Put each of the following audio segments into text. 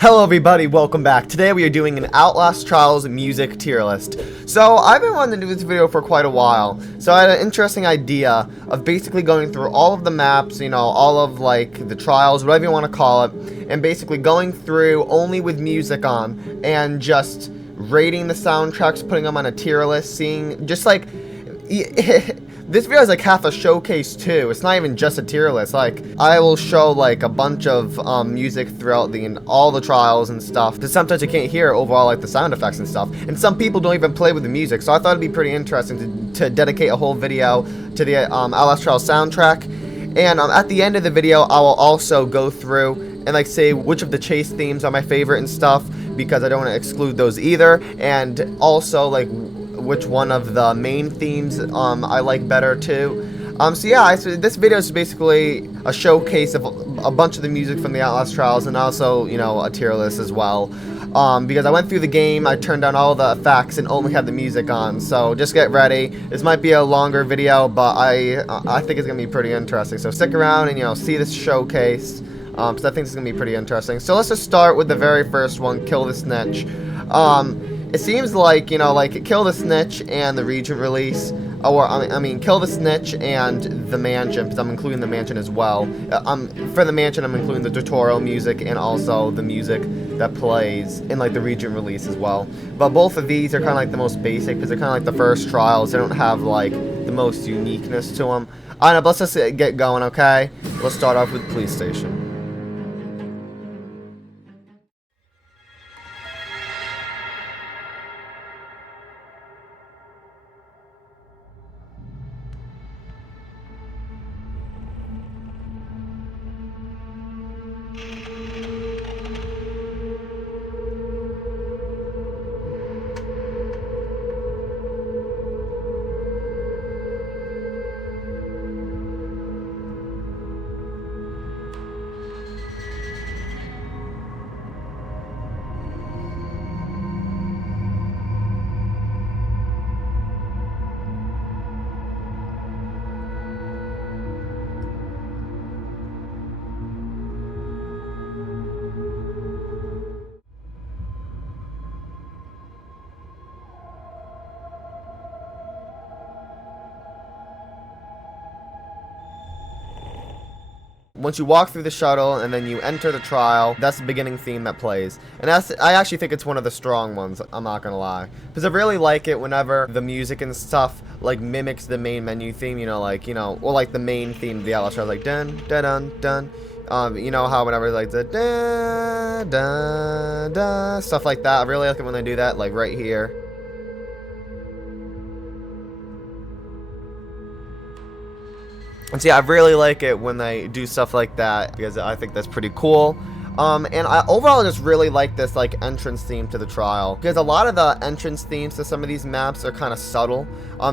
Hello everybody, welcome back. Today we are doing an Outlast Trials music tier list. So I've been wanting to do this video for quite a while. So I had an interesting idea of basically going through all of the maps, all of like the trials, whatever you want to call it, and basically going through only with music on and just rating the soundtracks, putting them on a tier list, seeing just like this video is like half a showcase too. It's not even just a tier list. Like I will show like a bunch of music throughout all the trials and stuff. Because sometimes you can't hear overall like the sound effects and stuff. And some people don't even play with the music. So I thought it'd be pretty interesting to dedicate a whole video to the Outlast Trials soundtrack. And at the end of the video, I will also go through and like say which of the chase themes are my favorite and stuff, because I don't want to exclude those either. And also like which one of the main themes I like better too. So yeah, so this video is basically a showcase of a bunch of the music from the Outlast Trials, and also, a tier list as well. Because I went through the game, I turned down all the effects and only had the music on. So just get ready. This might be a longer video, but I think it's gonna be pretty interesting. So stick around and see this showcase, because I think it's gonna be pretty interesting. So let's just start with the very first one, Kill the Snitch. It seems like, like Kill the Snitch and the Regent release, or I mean Kill the Snitch and the Mansion, because I'm including the Mansion as well. For the Mansion, I'm including the tutorial music and also the music that plays in like the Regent release as well. But both of these are kind of like the most basic, because they're kind of like the first trials. They don't have like the most uniqueness to them. I don't know, but let's just get going, okay? Let's start off with Police Station. Once you walk through the shuttle and then you enter the trial, that's the beginning theme that plays. And I actually think it's one of the strong ones, I'm not gonna lie. Because I really like it whenever the music and stuff like mimics the main menu theme, or like the main theme of the Outlast Trials, like dun dun dun dun. You know how whenever like the dun dun dun, stuff like that. I really like it when they do that, like right here. And so yeah, I really like it when they do stuff like that, because I think that's pretty cool. And I overall just really like this like entrance theme to the trial, because a lot of the entrance themes to some of these maps are kind of subtle.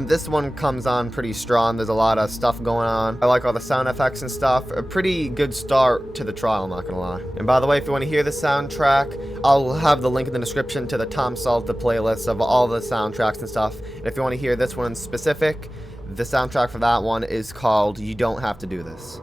This one comes on pretty strong. There's a lot of stuff going on. I like all the sound effects and stuff. A pretty good start to the trial, I'm not gonna lie. And by the way, if you want to hear the soundtrack, I'll have the link in the description to the Tom Salta playlist of all the soundtracks and stuff. And if you want to hear this one in specific, the soundtrack for that one is called You Don't Have to Do This.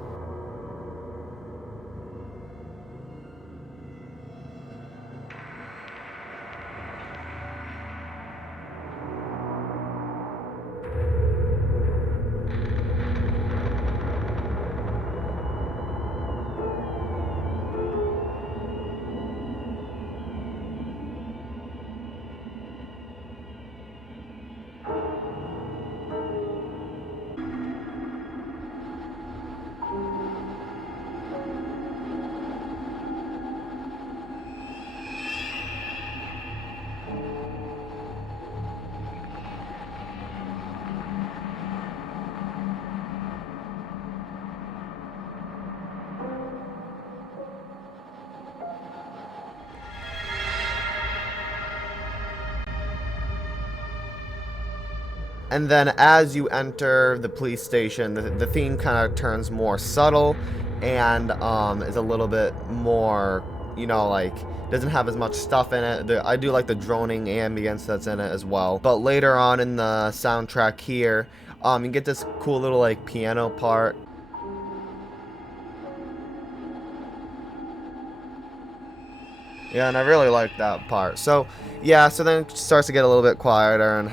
And then as you enter the police station, the theme kind of turns more subtle and is a little bit more, like doesn't have as much stuff in it. I do like the droning ambience that's in it as well. But later on in the soundtrack here, you get this cool little like piano part. Yeah, and I really like that part. So, yeah, so then it starts to get a little bit quieter and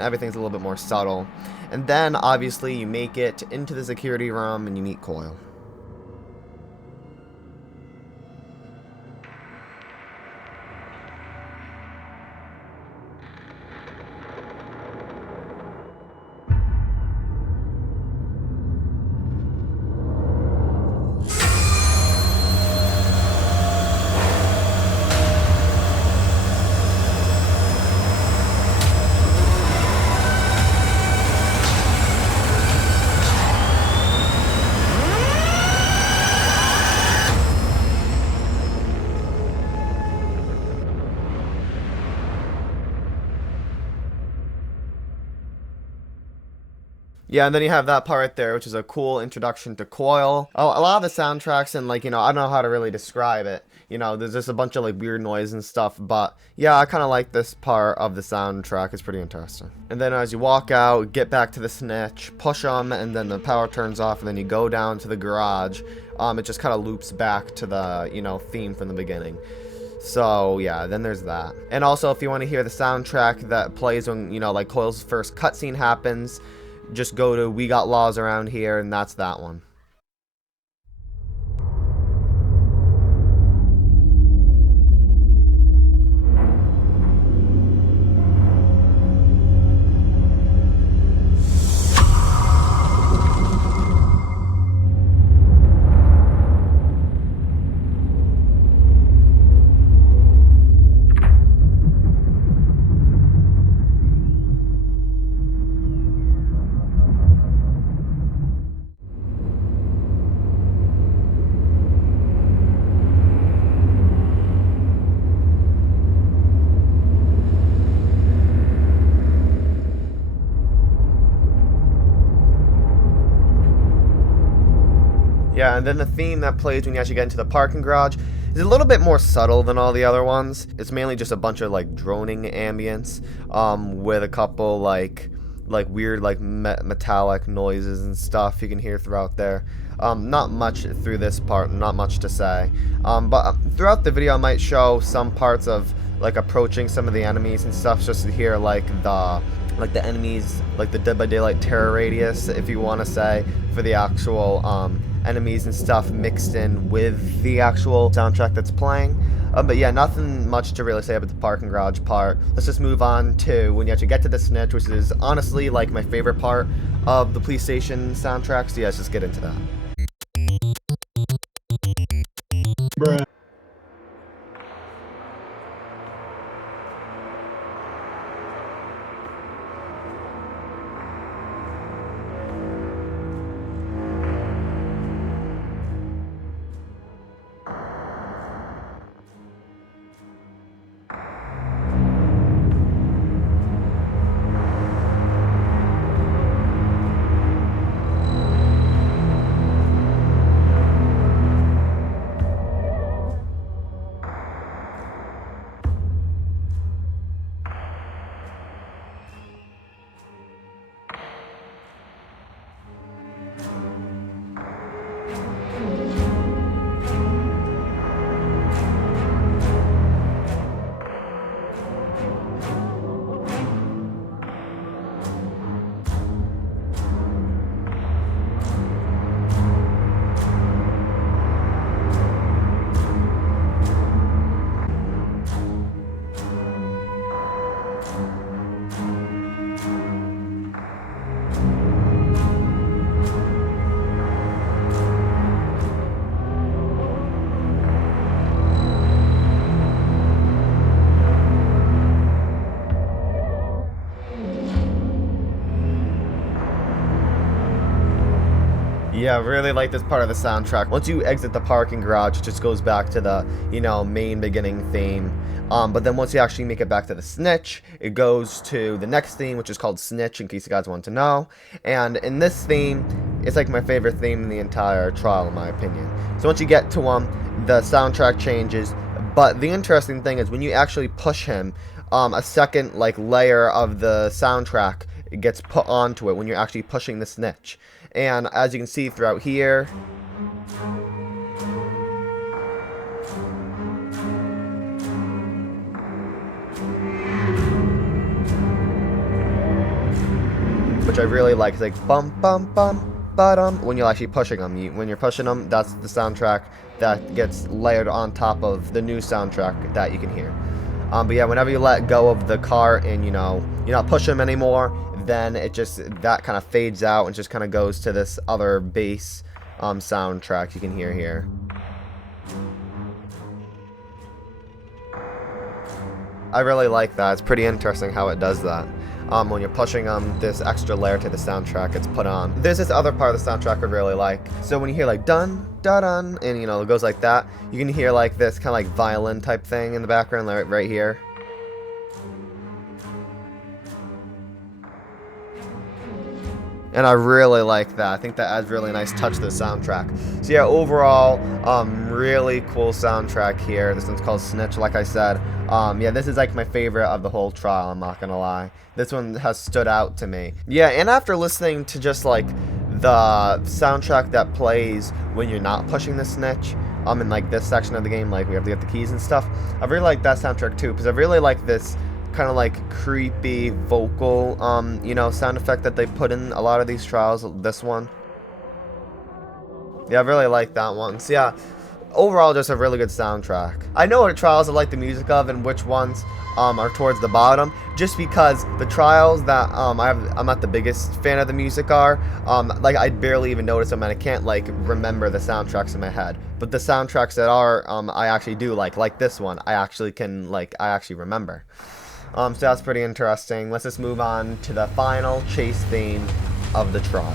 everything's a little bit more subtle. And then, obviously, you make it into the security room and you meet Coil. Yeah, and then you have that part right there, which is a cool introduction to Coil. Oh, a lot of the soundtracks, and like, I don't know how to really describe it. There's just a bunch of like weird noise and stuff, but yeah, I kind of like this part of the soundtrack. It's pretty interesting. And then as you walk out, get back to the snitch, push them, and then the power turns off, and then you go down to the garage. It just kind of loops back to the, theme from the beginning. So, yeah, then there's that. And also, if you want to hear the soundtrack that plays when, like Coil's first cutscene happens, just go to We Got Laws Around Here, and that's that one. Yeah, and then the theme that plays when you actually get into the parking garage is a little bit more subtle than all the other ones. It's mainly just a bunch of like droning ambience, with a couple like weird like metallic noises and stuff you can hear throughout there. Not much through this part, not much to say. But throughout the video I might show some parts of like approaching some of the enemies and stuff, just to hear like the enemies, like the Dead by Daylight terror radius, if you want to say, for the actual enemies and stuff mixed in with the actual soundtrack that's playing. But yeah, nothing much to really say about the parking garage part. Let's just move on to when you actually get to the snitch, which is honestly like my favorite part of the police station soundtrack. So yeah, let's just get into that. Bruh. Yeah, really like this part of the soundtrack. Once you exit the parking garage, it just goes back to the, main beginning theme. But then once you actually make it back to the snitch, it goes to the next theme, which is called Snitch, in case you guys want to know. And in this theme, it's like my favorite theme in the entire trial, in my opinion. So once you get to the soundtrack changes. But the interesting thing is when you actually push him, a second layer of the soundtrack gets put onto it when you're actually pushing the snitch. And as you can see throughout here, which I really like. It's like bum bum bum ba-dum when you're actually pushing them. When you're pushing them, that's the soundtrack that gets layered on top of the new soundtrack that you can hear. But yeah, whenever you let go of the car and you're not pushing them anymore, then that kind of fades out and just kind of goes to this other bass soundtrack you can hear here. I really like that. It's pretty interesting how it does that. When you're pushing this extra layer to the soundtrack it's put on. There's this other part of the soundtrack I really like. So when you hear like dun da dun and it goes like that, you can hear like this kind of like violin type thing in the background right here. And I really like that. I think that adds really nice touch to the soundtrack. So yeah, overall, really cool soundtrack here. This one's called Snitch, like I said. Yeah, this is like my favorite of the whole trial, I'm not gonna lie. This one has stood out to me. Yeah, and after listening to just like the soundtrack that plays when you're not pushing the snitch, in like this section of the game, like we have to get the keys and stuff, I really like that soundtrack too, because I really like this kind of like creepy vocal sound effect that they put in a lot of these trials. This one, yeah, I really like that one. So yeah, overall just a really good soundtrack. I know what trials I like the music of and which ones are towards the bottom, just because the trials that I'm not the biggest fan of the music are like I barely even notice them and I can't like remember the soundtracks in my head, but the soundtracks that are I actually do like this one I actually remember. So that's pretty interesting. Let's just move on to the final chase theme of the trial.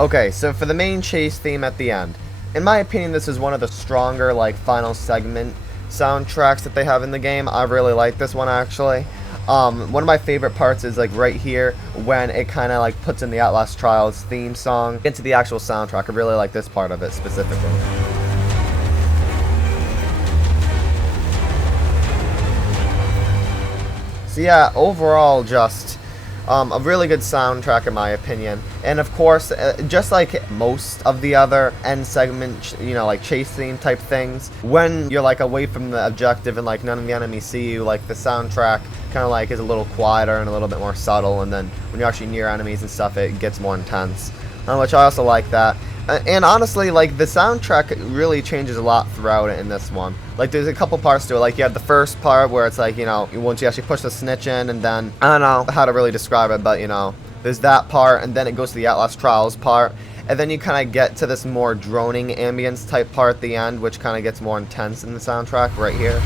Okay, so for the main chase theme at the end, in my opinion, this is one of the stronger, like, final segment soundtracks that they have in the game. I really like this one, actually. One of my favorite parts is, like, right here, when it kind of, like, puts in the Outlast Trials theme song into the actual soundtrack. I really like this part of it, specifically. So, yeah, overall, just a really good soundtrack in my opinion, and of course just like most of the other end segment like chase theme type things, when you're like away from the objective and like none of the enemies see you, like the soundtrack kind of like is a little quieter and a little bit more subtle, and then when you're actually near enemies and stuff it gets more intense, which I also like that. And honestly, like, the soundtrack really changes a lot throughout it in this one. Like, there's a couple parts to it. Like, you have the first part where it's like, once you actually push the snitch in, and then, I don't know how to really describe it, but, there's that part, and then it goes to the Outlast Trials part, and then you kind of get to this more droning ambience type part at the end, which kind of gets more intense in the soundtrack right here.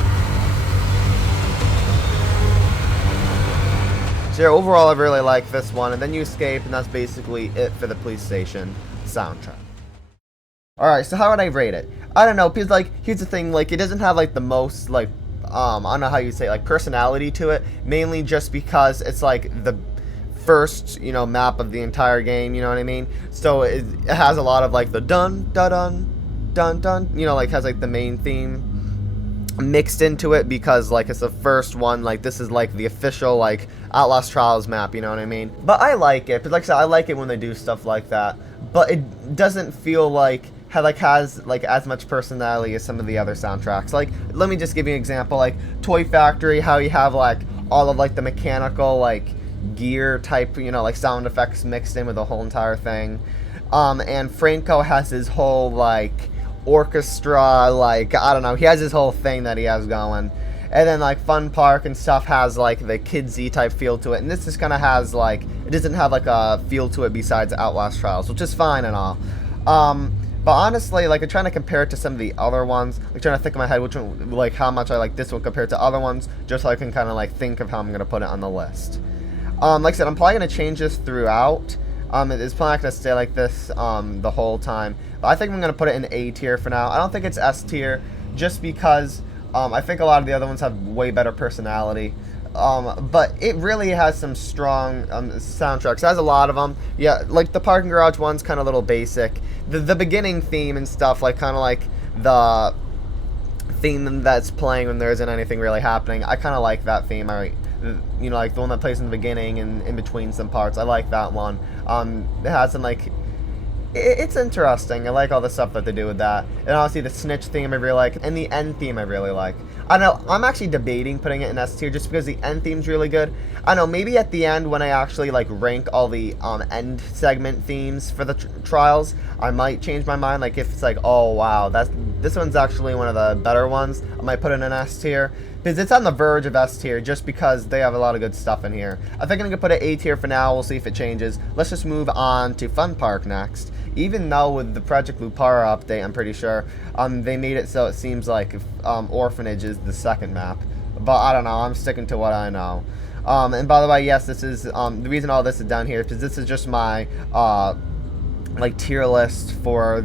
So, yeah, overall, I really like this one, and then you escape, and that's basically it for the police station soundtrack. Alright, so how would I rate it? I don't know, because, like, here's the thing, like, it doesn't have, like, the most, like, I don't know how you say it, like, personality to it, mainly just because it's, like, the first, map of the entire game, you know what I mean? So, it has a lot of, like, the dun, da dun, dun, dun, like, has, like, the main theme mixed into it, because, like, it's the first one, like, this is, like, the official, like, Outlast Trials map, you know what I mean? But I like it, but like I said, I like it when they do stuff like that, but it doesn't feel like has as much personality as some of the other soundtracks. Like, let me just give you an example, like Toy Factory, how you have like all of like the mechanical like gear type, like sound effects mixed in with the whole entire thing. And Franco has his whole like orchestra, like, I don't know, he has his whole thing that he has going. And then like Fun Park and stuff has like the kidsy type feel to it, and this just kind of has like, it doesn't have like a feel to it besides Outlast Trials, which is fine and all. But honestly, like I'm trying to compare it to some of the other ones, like trying to think in my head which one, like how much I like this one compared to other ones, just so I can kind of like think of how I'm gonna put it on the list. Like I said, I'm probably gonna change this throughout. It's probably not gonna stay like this the whole time, but I think I'm gonna put it in A tier for now. I don't think it's S tier, just because I think a lot of the other ones have way better personality. But it really has some strong soundtracks. It has a lot of them. Yeah, like the parking garage one's kind of a little basic. The beginning theme and stuff, like kind of like the theme that's playing when there isn't anything really happening. I kind of like that theme. You know, like the one that plays in the beginning and in between some parts. I like that one. It has some like, it's interesting. I like all the stuff that they do with that. And obviously the snitch theme I really like, and the end theme I really like. I don't know, I'm actually debating putting it in S tier just because the end theme's really good. I don't know, maybe at the end when I actually like rank all the end segment themes for the trials, I might change my mind. Like if it's like, oh wow, this one's actually one of the better ones, I might put it in S tier. Because it's on the verge of S tier just because they have a lot of good stuff in here. I think I'm going to put it A tier for now. We'll see if it changes. Let's just move on to Fun Park next. Even though with the Project Lupara update, I'm pretty sure, they made it so it seems like Orphanage is the second map. But I don't know. I'm sticking to what I know. And by the way, yes, this is, the reason all this is down here is because this is just my, like, tier list for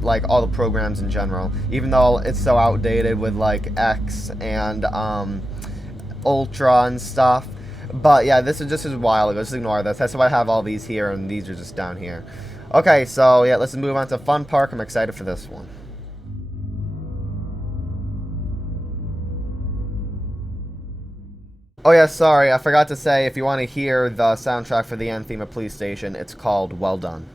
like all the programs in general, even though it's so outdated with like X and Ultra and stuff. But yeah, this is just a while ago. Just ignore this. That's why I have all these here, and these are just down here. Okay, so yeah, let's move on to Fun Park. I'm excited for this one. Oh yeah, sorry, I forgot to say, if you want to hear the soundtrack for the end theme of Police Station, it's called Well Done.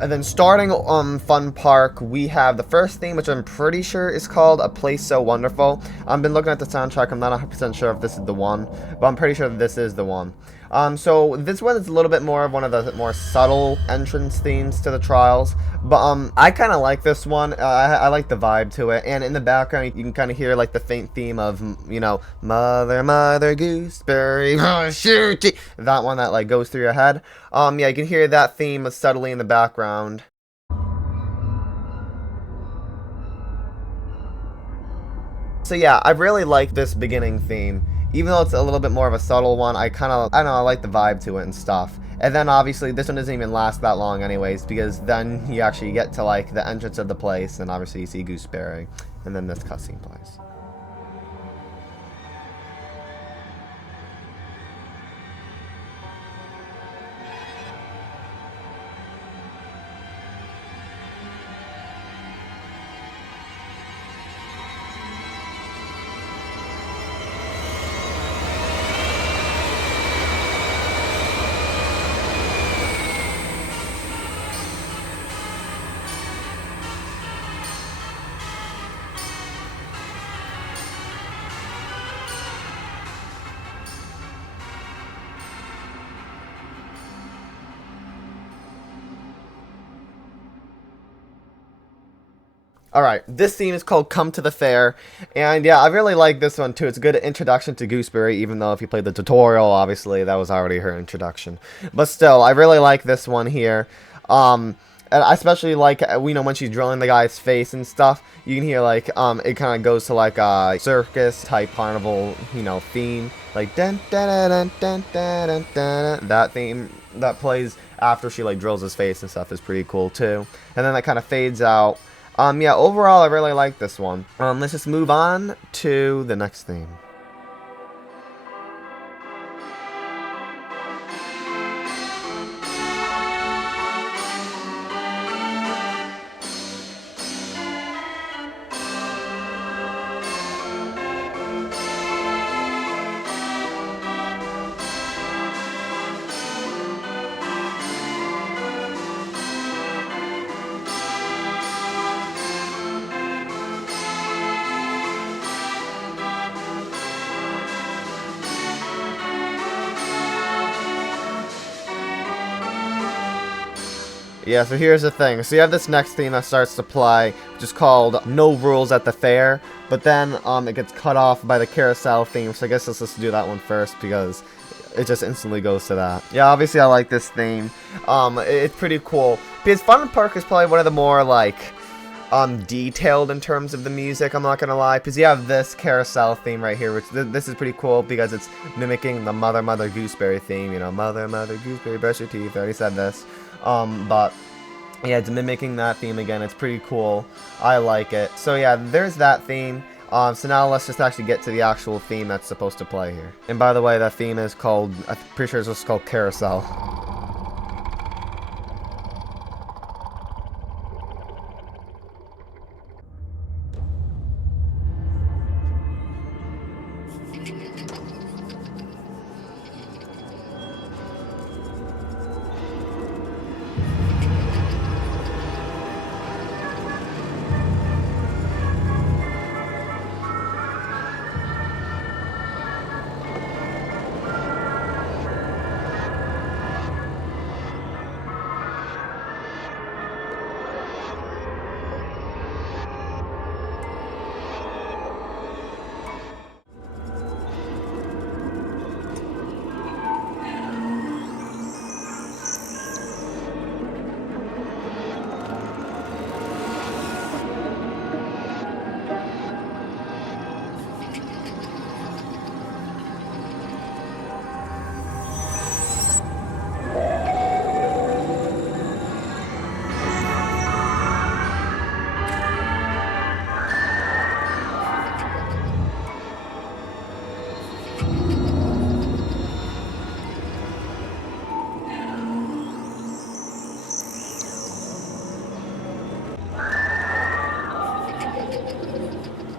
And then starting on Fun Park, we have the first theme, which I'm pretty sure is called A Place So Wonderful. I've been looking at the soundtrack. I'm not 100% sure if this is the one, but I'm pretty sure that this is the one. So this one is a little bit more of one of the more subtle entrance themes to the trials, but I kind of like this one. I like the vibe to it, and in the background you can kind of hear like the faint theme of, you know, Mother, Mother Gooseberry, shoot it. That one that like goes through your head. Yeah, you can hear that theme subtly in the background. So yeah, I really like this beginning theme. Even though it's a little bit more of a subtle one, I don't know, I like the vibe to it and stuff. And then obviously this one doesn't even last that long anyways, because then you actually get to like the entrance of the place, and obviously you see Gooseberry, and then this cutscene plays. Alright, this theme is called Come to the Fair, and yeah, I really like this one too. It's a good introduction to Gooseberry, even though if you played the tutorial, obviously, that was already her introduction. But still, I really like this one here. And I especially like, when she's drilling the guy's face and stuff, you can hear, like, it kind of goes to, like, a circus-type carnival, theme. Like, dun dun dun dun dun dun dun. That theme that plays after she, like, drills his face and stuff is pretty cool, too. And then that kind of fades out. Yeah, overall, I really like this one. Let's just move on to the next theme. Yeah, so here's the thing. So you have this next theme that starts to play, which is called No Rules at the Fair, but then it gets cut off by the carousel theme, so I guess let's just do that one first, because it just instantly goes to that. Yeah, obviously I like this theme. It's pretty cool. Because Fun Park is probably one of the more, like, detailed in terms of the music, I'm not gonna lie, because you have this carousel theme right here, which this is pretty cool because it's mimicking the Mother Gooseberry theme, Mother Gooseberry, brush your teeth. I already said this. But yeah, it's mimicking that theme again. It's pretty cool. I like it. So yeah, there's that theme. So now let's just actually get to the actual theme that's supposed to play here. And by the way, that theme is called, I'm pretty sure it's just called Carousel.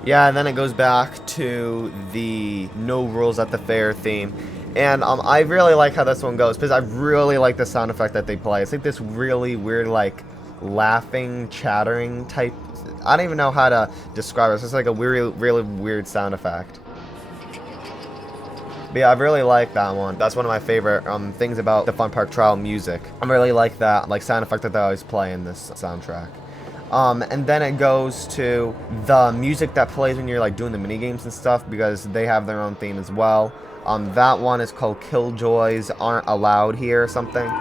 Yeah, and then it goes back to the No Rules at the Fair theme. And I really like how this one goes, because I really like the sound effect that they play. It's like this really weird, like, laughing, chattering type. I don't even know how to describe it. It's just like a really weird sound effect. But yeah, I really like that one. That's one of my favorite things about the Fun Park Trial music. I really like that, like, sound effect that they always play in this soundtrack. And then it goes to the music that plays when you're, like, doing the mini games and stuff, because they have their own theme as well. That one is called Killjoys Aren't Allowed Here or something.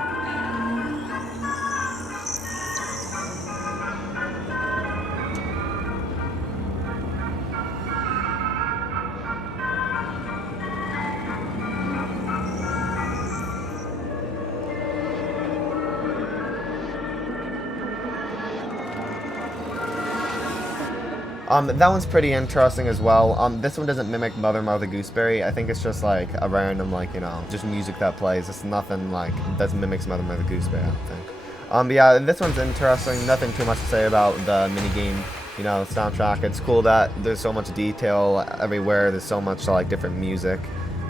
That one's pretty interesting as well. This one doesn't mimic Mother Gooseberry. I think it's just like a random, like, just music that plays. It's nothing like that mimics Mother Gooseberry, I don't think. But yeah, this one's interesting. Nothing too much to say about the minigame, soundtrack. It's cool that there's so much detail everywhere. There's so much, like, different music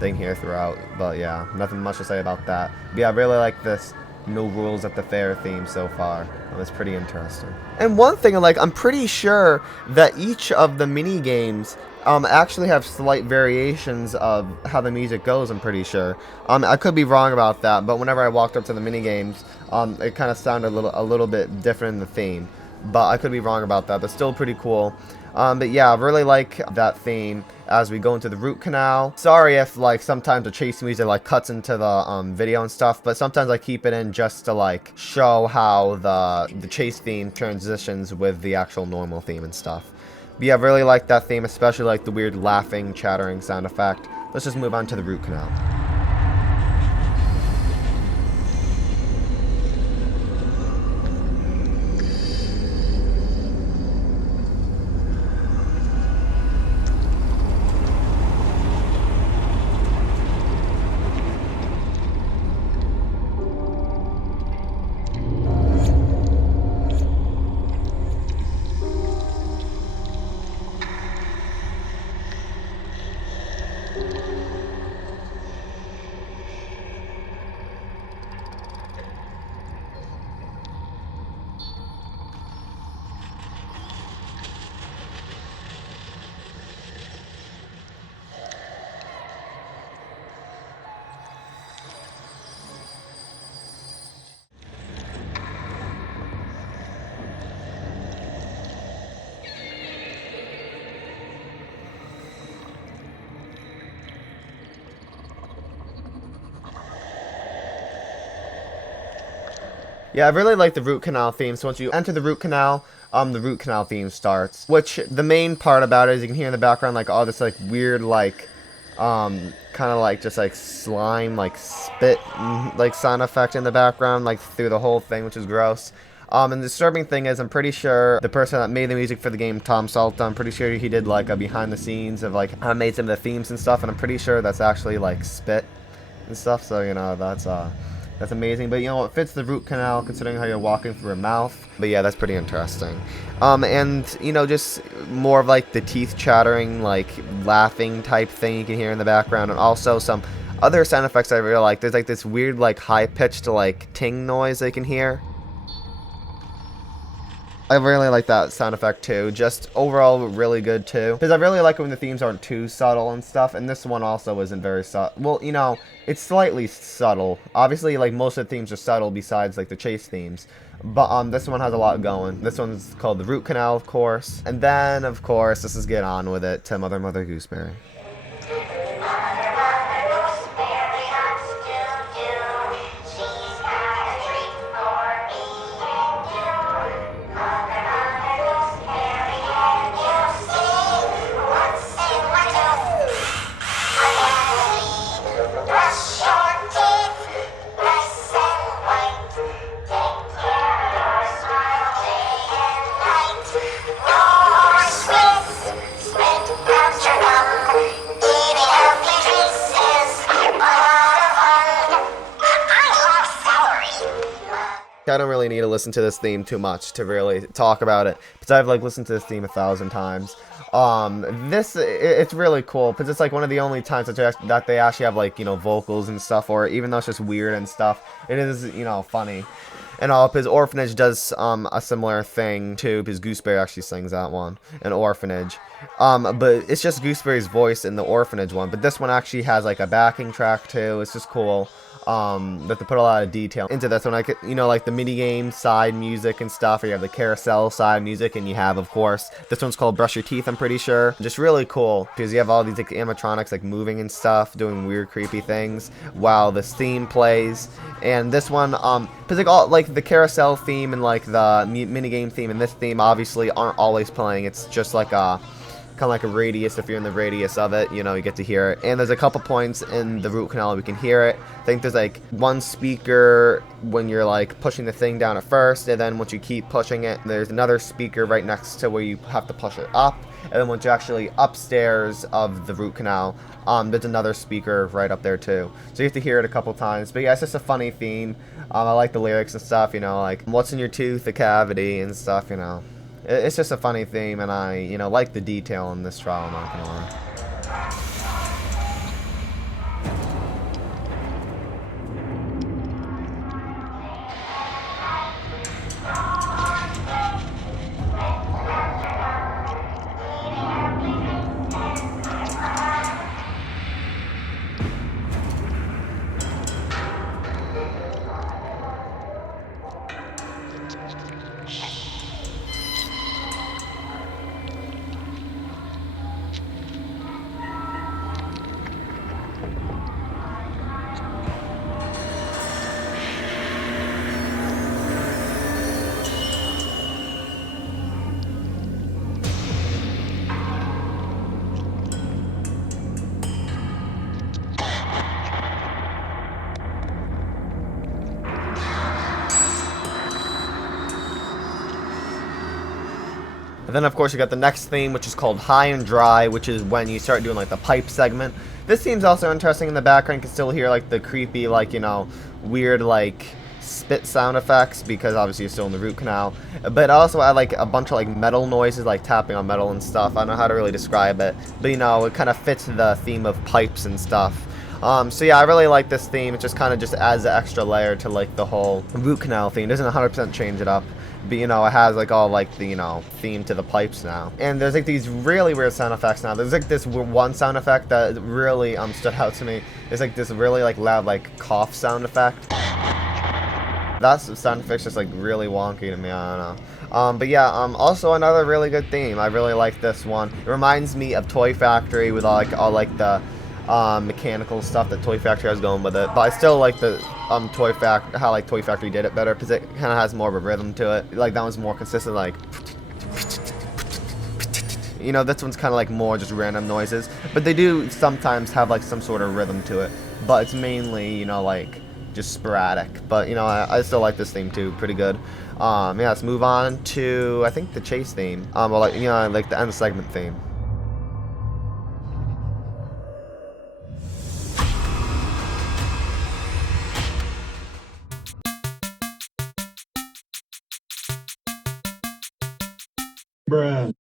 thing here throughout. But yeah, nothing much to say about that. But yeah, I really like this No Rules at the Fair theme so far. It's pretty interesting. And one thing, like, I'm pretty sure that each of the mini games actually have slight variations of how the music goes, I'm pretty sure. I could be wrong about that, but whenever I walked up to the mini games, it kind of sounded a little bit different in the theme. But I could be wrong about that, but still pretty cool. But yeah, I really like that theme as we go into the root canal. Sorry if like sometimes the chase music like cuts into the video and stuff, but sometimes I keep it in just to like show how the chase theme transitions with the actual normal theme and stuff. But yeah, I really like that theme, especially like the weird laughing, chattering sound effect. Let's just move on to the root canal. Yeah, I really like the root canal theme. So once you enter the root canal theme starts. Which the main part about it is you can hear in the background like all this like weird like kind of like just like slime like spit like sound effect in the background like through the whole thing, which is gross. And the disturbing thing is I'm pretty sure the person that made the music for the game, Tom Salta, I'm pretty sure he did like a behind the scenes of like how made some of the themes and stuff, and I'm pretty sure that's actually like spit and stuff. So you know that's amazing. But you know, it fits the root canal considering how you're walking through a mouth. But yeah, that's pretty interesting. And you know, just more of like the teeth chattering, like laughing type thing you can hear in the background, and also some other sound effects I really like. There's like this weird like high pitched like ting noise they can hear. I really like that sound effect too. Just overall really good too. Because I really like it when the themes aren't too subtle and stuff. And this one also isn't very subtle. Well, you know, it's slightly subtle. Obviously, like most of the themes are subtle besides like the chase themes. But this one has a lot going. This one's called the Root Canal, of course. And then, of course, this is Get On With It to Mother Mother Gooseberry. I don't really need to listen to this theme too much to really talk about it, because I've like listened to this theme 1,000 times. It's really cool because it's like one of the only times that they actually have like, you know, vocals and stuff, or even though it's just weird and stuff, it is, you know, funny. And all of his Orphanage does a similar thing too, because Gooseberry actually sings that one, an Orphanage. But it's just Gooseberry's voice in the Orphanage one, but this one actually has like a backing track too. It's just cool. That they put a lot of detail into this one. Like, you know, like the minigame side music and stuff, or you have the carousel side music, and you have, of course, this one's called Brush Your Teeth, I'm pretty sure. Just really cool, because you have all these like animatronics like moving and stuff, doing weird creepy things while this theme plays. And this one, because like all like the carousel theme and like the minigame theme and this theme obviously aren't always playing. It's just like a kind of like a radius. If you're in the radius of it, you know, you get to hear it. And there's a couple points in the root canal we can hear it. I think there's like one speaker when you're like pushing the thing down at first, and then once you keep pushing it, there's another speaker right next to where you have to push it up. And then once you're actually upstairs of the root canal, there's another speaker right up there too. So you have to hear it a couple times. But yeah, it's just a funny theme. I like the lyrics and stuff, you know, like what's in your tooth, a cavity and stuff, you know. It's just a funny theme, and I, you know, like the detail in this trial, I'm not gonna lie. And then of course you got the next theme, which is called High and Dry, which is when you start doing like the pipe segment. This theme's also interesting. In the background you can still hear like the creepy, like, you know, weird like spit sound effects, because obviously you're still in the root canal. But also I like a bunch of like metal noises, like tapping on metal and stuff. I don't know how to really describe it, but you know, it kind of fits the theme of pipes and stuff. So yeah, I really like this theme. It just kind of just adds an extra layer to like the whole root canal theme. It doesn't 100% change it up, but you know, it has like all like the, you know, theme to the pipes now. And there's like these really weird sound effects now. There's like this one sound effect that really stood out to me. There's like this really like loud like cough sound effect. That sound effect's just like really wonky to me, I don't know. But yeah, also another really good theme. I really like this one. It reminds me of Toy Factory with all like the mechanical stuff that Toy Factory has going with it. But I still like the how like Toy Factory did it better, because it kind of has more of a rhythm to it. Like that one's more consistent, like, you know, this one's kind of like more just random noises. But they do sometimes have like some sort of rhythm to it. But it's mainly, you know, like just sporadic. But you know, I still like this theme too, pretty good. Yeah, let's move on to I think the chase theme. Well, like, you know, like the end segment theme. Bruh.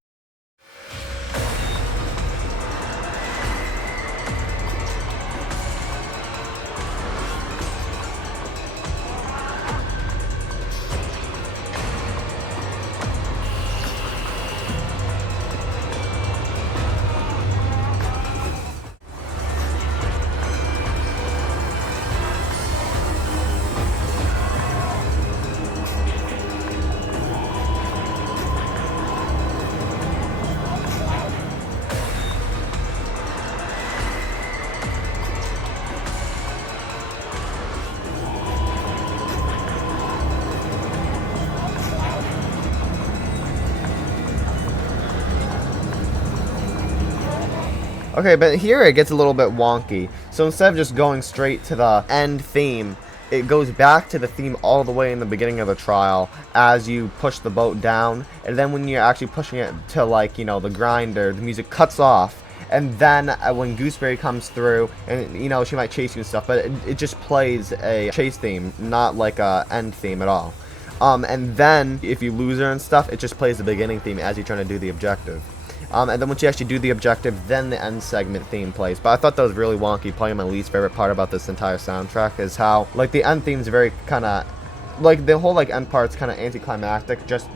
Okay, but here it gets a little bit wonky. So instead of just going straight to the end theme, it goes back to the theme all the way in the beginning of the trial as you push the boat down. And then when you're actually pushing it to, like, you know, the grinder, the music cuts off. And then when Gooseberry comes through, and, you know, she might chase you and stuff, but it just plays a chase theme, not like a end theme at all. And then if you lose her and stuff, it just plays the beginning theme as you're trying to do the objective. And then once you actually do the objective, then the end segment theme plays. But I thought that was really wonky. Probably my least favorite part about this entire soundtrack is how, like, the end theme's very kind of, like, the whole, like, end part's kind of anticlimactic, just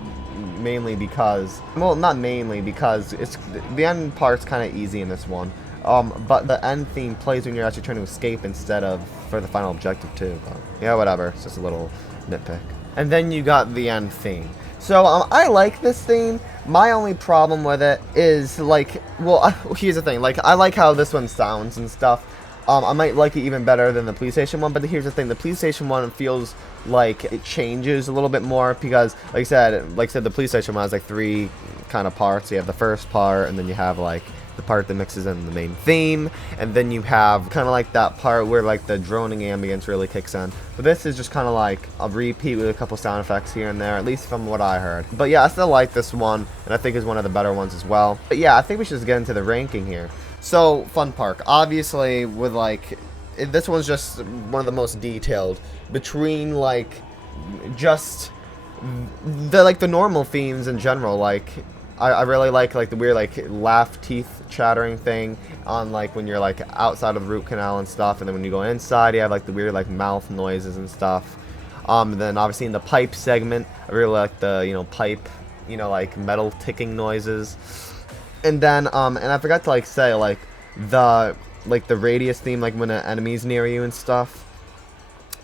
mainly because, well, not mainly, because it's, the end part's kind of easy in this one. But the end theme plays when you're actually trying to escape instead of for the final objective too. But yeah, whatever. It's just a little nitpick. And then you got the end theme. So, I like this theme. My only problem with it is, like, well, here's the thing. Like, I like how this one sounds and stuff. I might like it even better than the police station one, but here's the thing. The police station one feels like it changes a little bit more because, like I said, the police station one has, like, 3 kind of parts. You have the first part, and then you have, like, the part that mixes in the main theme, and then you have kind of like that part where like the droning ambience really kicks in. But this is just kind of like a repeat with a couple sound effects here and there, at least from what I heard. But yeah, I still like this one, and I think it's one of the better ones as well. But yeah, I think we should just get into the ranking here. So, Fun Park, obviously, with like, this one's just one of the most detailed between like just the normal themes in general. Like, I really like the weird like laugh teeth chattering thing on like when you're like outside of the root canal and stuff, and then when you go inside you have like the weird like mouth noises and stuff. And then obviously in the pipe segment I really like the, you know, pipe, you know, like metal ticking noises. And then and I forgot to like say like the radius theme, like when an enemy's near you and stuff,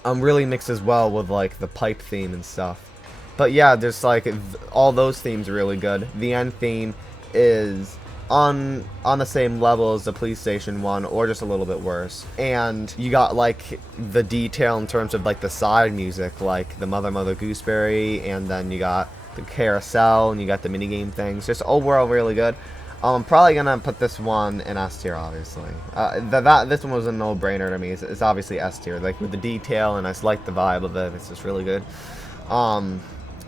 really mixes well with like the pipe theme and stuff. But yeah, there's like all those themes are really good. The end theme is on the same level as the police station one, or just a little bit worse. And you got like the detail in terms of like the side music, like the Mother Gooseberry, and then you got the carousel, and you got the minigame things. Just overall really good. I'm probably gonna put this one in S tier, obviously. This one was a no-brainer to me. It's obviously S tier, like with the detail, and I just like the vibe of it. It's just really good.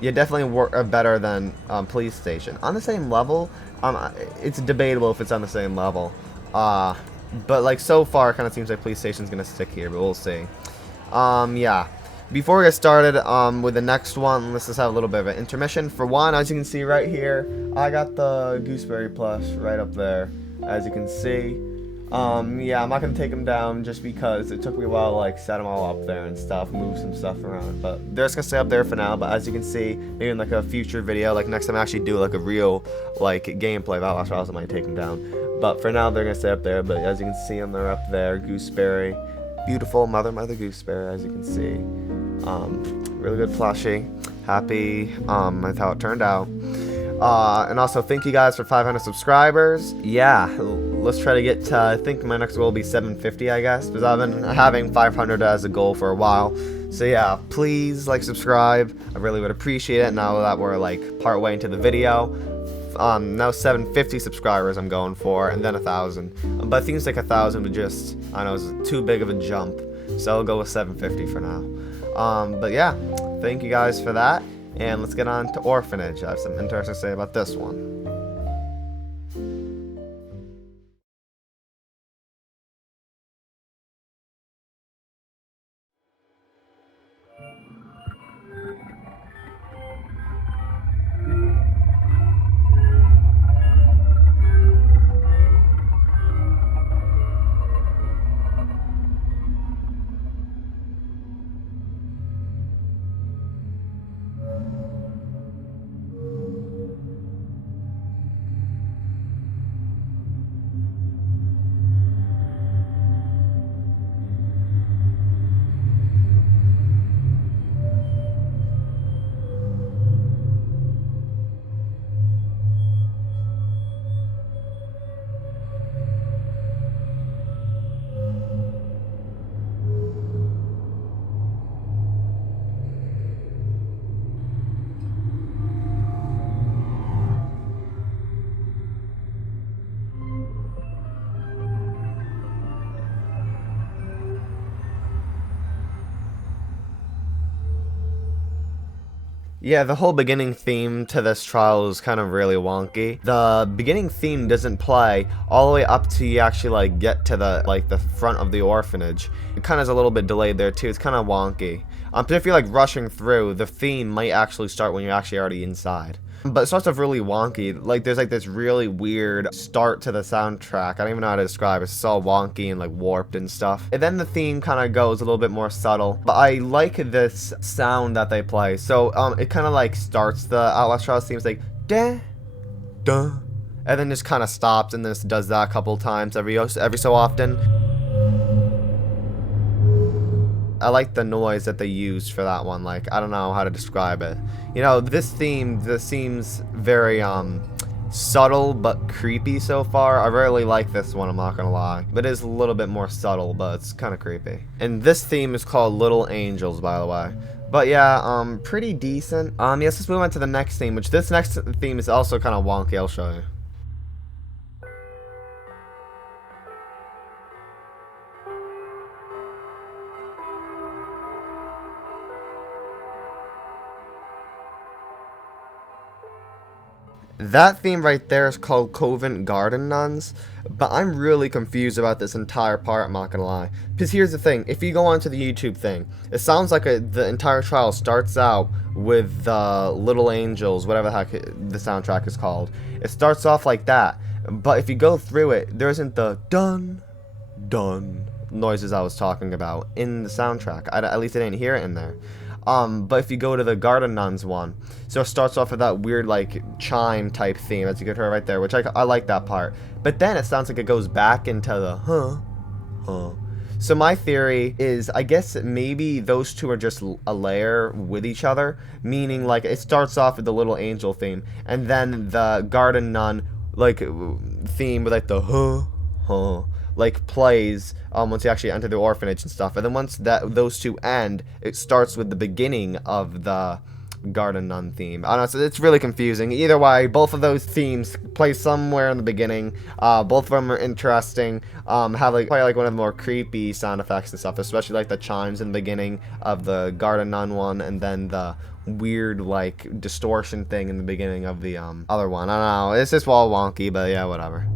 Yeah, definitely better than Police Station. On the same level, it's debatable if it's on the same level. Uh, but like so far, it kind of seems like Police Station's gonna stick here, but we'll see. Yeah. Before we get started with the next one, let's just have a little bit of an intermission. For one, as you can see right here, I got the Gooseberry plush right up there, as you can see. Yeah, I'm not gonna take them down just because it took me a while to like set them all up there and stuff, move some stuff around. But they're just gonna stay up there for now. But as you can see, maybe in like a future video, like next time I actually do like a real like gameplay of Outlast Trials, I might take them down. But for now, they're gonna stay up there. But as you can see them, they're up there. Gooseberry, beautiful mother Gooseberry, as you can see. Really good plushie. Happy with how it turned out. And also thank you guys for 500 subscribers. Yeah, let's try to get to, I think my next goal will be 750, I guess, because I've been having 500 as a goal for a while. So yeah, please like, subscribe. I really would appreciate it now that we're like part way into the video. Now 750 subscribers I'm going for, and then 1,000. But it seems like 1,000 would just, I don't know, it's too big of a jump. So I'll go with 750 for now. But yeah, thank you guys for that. And let's get on to Orphanage. I have some interesting to say about this one. Yeah, the whole beginning theme to this trial is kind of really wonky. The beginning theme doesn't play all the way up to you actually like get to the front of the orphanage. It kind of is a little bit delayed there too. It's kind of wonky. But if you're like rushing through, the theme might actually start when you're actually already inside. But it starts off really wonky. Like there's like this really weird start to the soundtrack. I don't even know how to describe it. It's so wonky and like warped and stuff. And then the theme kind of goes a little bit more subtle. But I like this sound that they play. So it kind of like starts the Outlast Trials theme. It's like da da, and then just kind of stops and this does that a couple times every so often. I like the noise that they used for that one. Like, I don't know how to describe it. You know, this seems very subtle but creepy so far. I really like this one, I'm not gonna lie. It is a little bit more subtle, but it's kind of creepy. And this theme is called Little Angels, by the way. But yeah, pretty decent. Yes, let's move on to the next theme, which this next theme is also kind of wonky. I'll show you. That theme right there is called Covent Garden Nuns, but I'm really confused about this entire part, I'm not gonna lie. Because here's the thing, if you go onto the YouTube thing, it sounds like the entire trial starts out with the Little Angels, whatever the heck the soundtrack is called. It starts off like that, but if you go through it, there isn't the dun, dun noises I was talking about in the soundtrack. At least I didn't hear it in there. But if you go to the Garden Nuns one, so it starts off with that weird like chime type theme, as you can hear right there, which I like that part. But then it sounds like it goes back into the huh. So my theory is, I guess maybe those two are just a layer with each other, meaning like it starts off with the Little Angel theme, and then the Garden Nun like theme with like the huh like plays once you actually enter the orphanage and stuff. And then once those two end, it starts with the beginning of the Garden Nun theme. I don't know, so it's really confusing. Either way, both of those themes play somewhere in the beginning. Both of them are interesting. Have like probably like one of the more creepy sound effects and stuff, especially like the chimes in the beginning of the Garden Nun one, and then the weird like distortion thing in the beginning of the other one. I don't know. It's just all wonky, but yeah, whatever.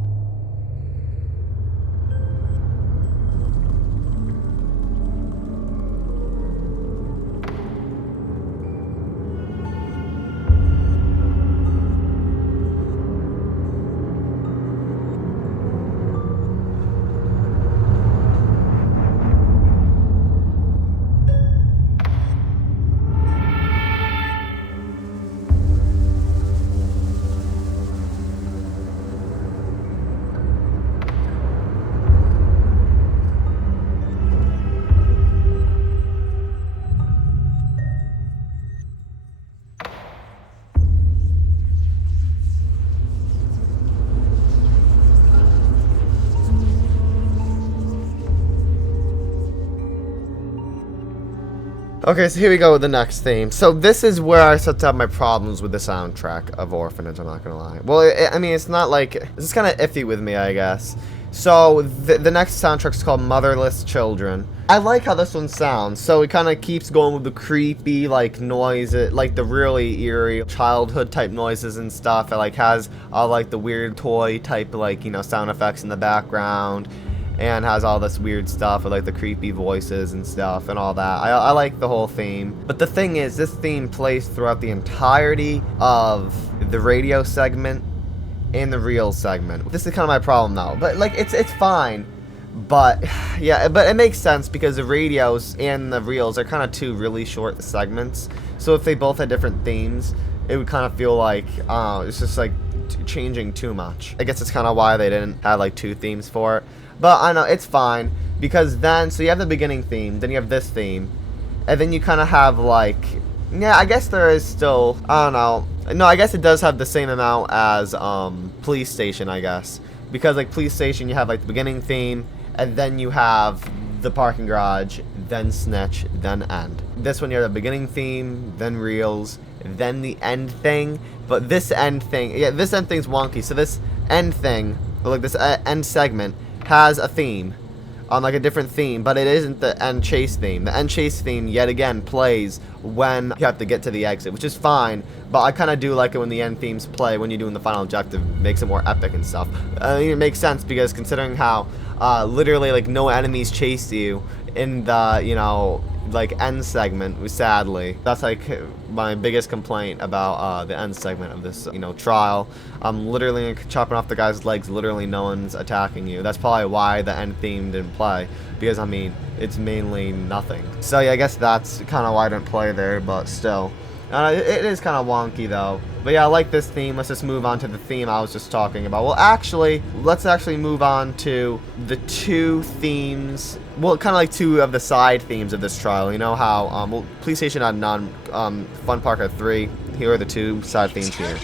Okay, so here we go with the next theme. So this is where I start to have my problems with the soundtrack of Orphanage, I'm not gonna lie. Well, I mean, it's not like... It's kind of iffy with me, I guess. So, the next soundtrack is called Motherless Children. I like how this one sounds. So, it kind of keeps going with the creepy, like, noises, like, the really eerie childhood-type noises and stuff. It, like, has all, like, the weird toy-type, like, you know, sound effects in the background. And has all this weird stuff with like the creepy voices and stuff and all that. I like the whole theme. But the thing is, this theme plays throughout the entirety of the radio segment and the reel segment. This is kind of my problem though. But like it's fine. But yeah, but it makes sense because the radios and the reels are kind of two really short segments. So if they both had different themes, it would kind of feel like it's just like changing too much. I guess it's kind of why they didn't have like two themes for it. But I know, it's fine, because then, so you have the beginning theme, then you have this theme, and then you kind of have, like, yeah, I guess there is still, I don't know, no, I guess it does have the same amount as, Police Station, I guess, because, like, Police Station, you have, like, the beginning theme, and then you have the parking garage, then Snitch, then End. This one, you have the beginning theme, then Reels, then the End thing, but this End thing, yeah, this End thing's wonky, so this End thing, like, this End segment, has a theme, on like a different theme, but it isn't the end chase theme. The end chase theme, yet again, plays when you have to get to the exit, which is fine, but I kind of do like it when the end themes play when you're doing the final objective. It makes it more epic and stuff. I mean, it makes sense because considering how literally like no enemies chase you in the, you know, like end segment, sadly. That's like my biggest complaint about the end segment of this, you know, trial. I'm literally chopping off the guy's legs, literally no one's attacking you. That's probably why the end theme didn't play, because I mean, it's mainly nothing. So yeah, I guess that's kind of why I didn't play there, but still. It is kind of wonky though. But yeah, I like this theme. Let's just move on to the theme I was just talking about. Well, actually, let's actually move on to the two themes. Well, kind of like two of the side themes of this trial. You know how, well, Police Station had none, Fun Park had three. Here are the two side themes here.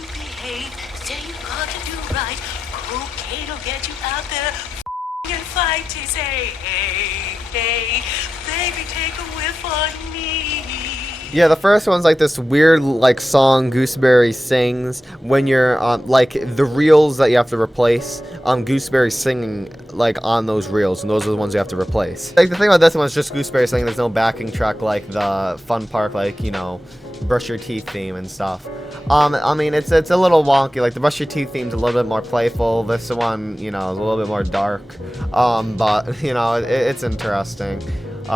Yeah, the first one's like this weird like song Gooseberry sings when you're like the reels that you have to replace. Gooseberry singing like on those reels, and those are the ones you have to replace. Like the thing about this one is just Gooseberry singing. There's no backing track like the Fun Park, like, you know, Brush Your Teeth theme and stuff. I mean, it's a little wonky. Like the Brush Your Teeth theme's a little bit more playful. This one, you know, is a little bit more dark. But you know, it's interesting. You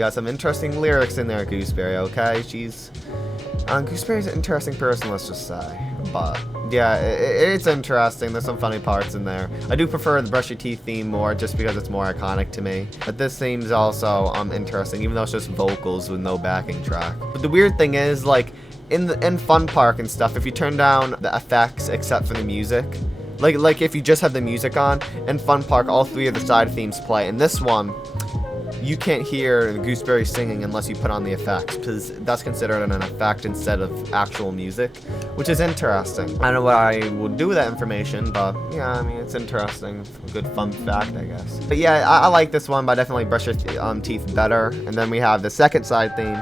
got some interesting lyrics in there, Gooseberry, okay? Gooseberry's an interesting person, let's just say. But, yeah, it's interesting. There's some funny parts in there. I do prefer the Brush Your Teeth theme more, just because it's more iconic to me. But this theme's also, interesting, even though it's just vocals with no backing track. But the weird thing is, like, in Fun Park and stuff, if you turn down the effects except for the music, like if you just have the music on, in Fun Park, all three of the side themes play. In this one, you can't hear the Gooseberry singing unless you put on the effects, because that's considered an effect instead of actual music, which is interesting. I don't know what I would do with that information, but yeah, I mean, it's interesting. Good fun fact, I guess. But yeah, I like this one, but I definitely Brush Your Teeth better. And then we have the second side theme.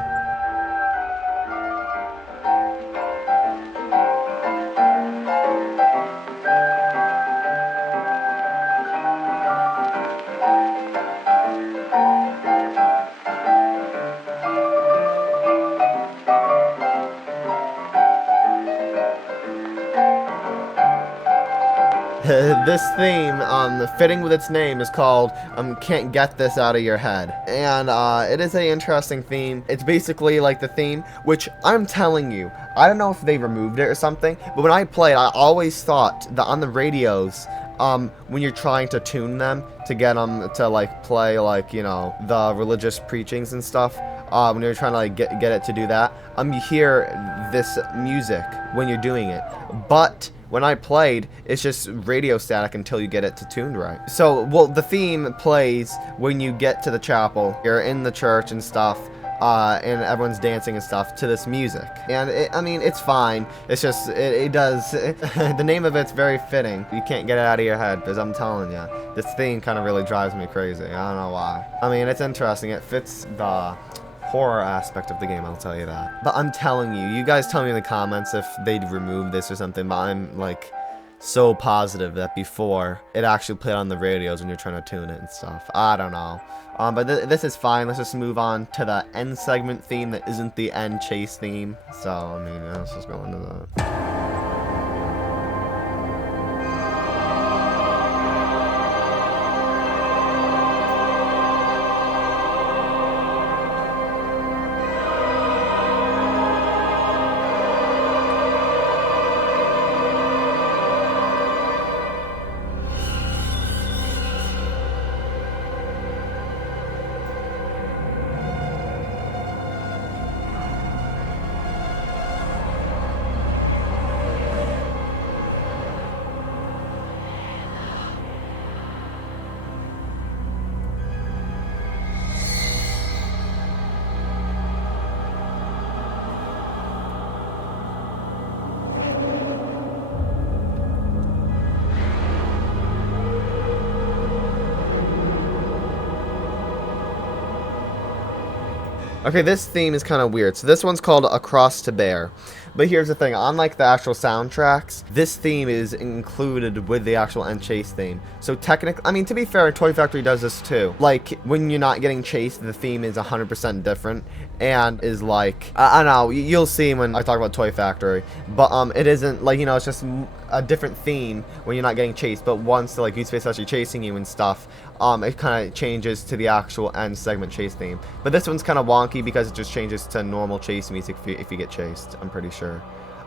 This theme, fitting with its name, is called Can't Get This Out of Your Head. And it is a interesting theme. It's basically like the theme, which I'm telling you, I don't know if they removed it or something, but when I played, I always thought that on the radios, when you're trying to tune them to get them to like play like, you know, the religious preachings and stuff, when you're trying to like get it to do that, you hear this music when you're doing it. But when I played, it's just radio static until you get it to tuned right. So, well, the theme plays when you get to the chapel. You're in the church and stuff, and everyone's dancing and stuff to this music. And I mean, it's fine. It's just, it does, the name of it's very fitting. You can't get it out of your head, because I'm telling you, this theme kind of really drives me crazy. I don't know why. I mean, it's interesting. It fits the horror aspect of the game, I'll tell you that. But I'm telling you, you guys tell me in the comments if they'd remove this or something, but I'm like so positive that before it actually played on the radios when you're trying to tune it and stuff. I don't know. But this is fine. Let's just move on to the end segment theme that isn't the end chase theme. So, I mean, yeah, let's just go into that. Okay, this theme is kind of weird. So this one's called Across to Bear. But here's the thing, unlike the actual soundtracks, this theme is included with the actual end chase theme. So technically, I mean, to be fair, Toy Factory does this too. Like, when you're not getting chased, the theme is 100% different. And is like, I don't know, you'll see when I talk about Toy Factory. But it isn't, like, you know, it's just a different theme when you're not getting chased. But once, like, Gooseface is actually chasing you and stuff, it kind of changes to the actual end segment chase theme. But this one's kind of wonky because it just changes to normal chase music if you get chased, I'm pretty sure.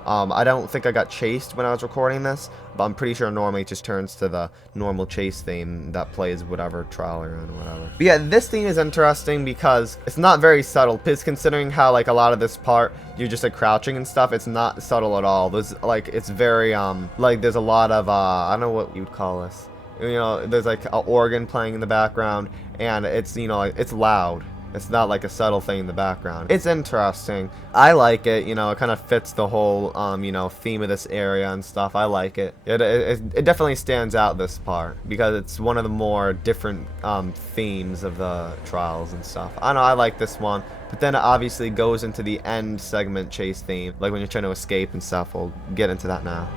I don't think I got chased when I was recording this, but I'm pretty sure normally it just turns to the normal chase theme that plays whatever trial you're in or whatever. But yeah, this theme is interesting because it's not very subtle, because considering how like a lot of this part, you're just like crouching and stuff, it's not subtle at all. There's like, it's very, like there's a lot of, I don't know what you'd call this. You know, there's like an organ playing in the background, and it's, you know, like, it's loud. It's not like a subtle thing in the background. It's interesting. I like it, you know, it kind of fits the whole, you know, theme of this area and stuff. I like it. It definitely stands out, this part, because it's one of the more different themes of the trials and stuff. I don't know, I like this one. But then it obviously goes into the end segment chase theme, like when you're trying to escape and stuff. We'll get into that now.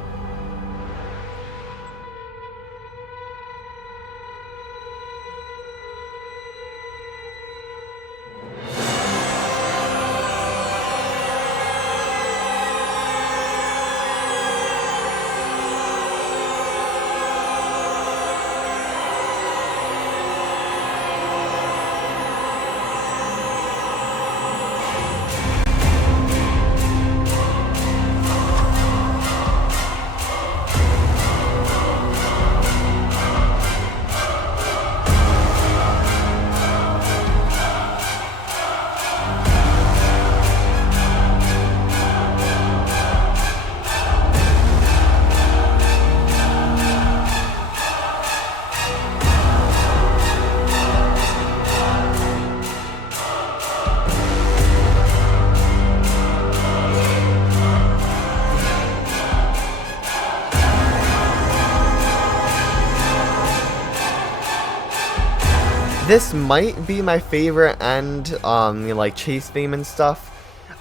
This might be my favorite end, like chase theme and stuff.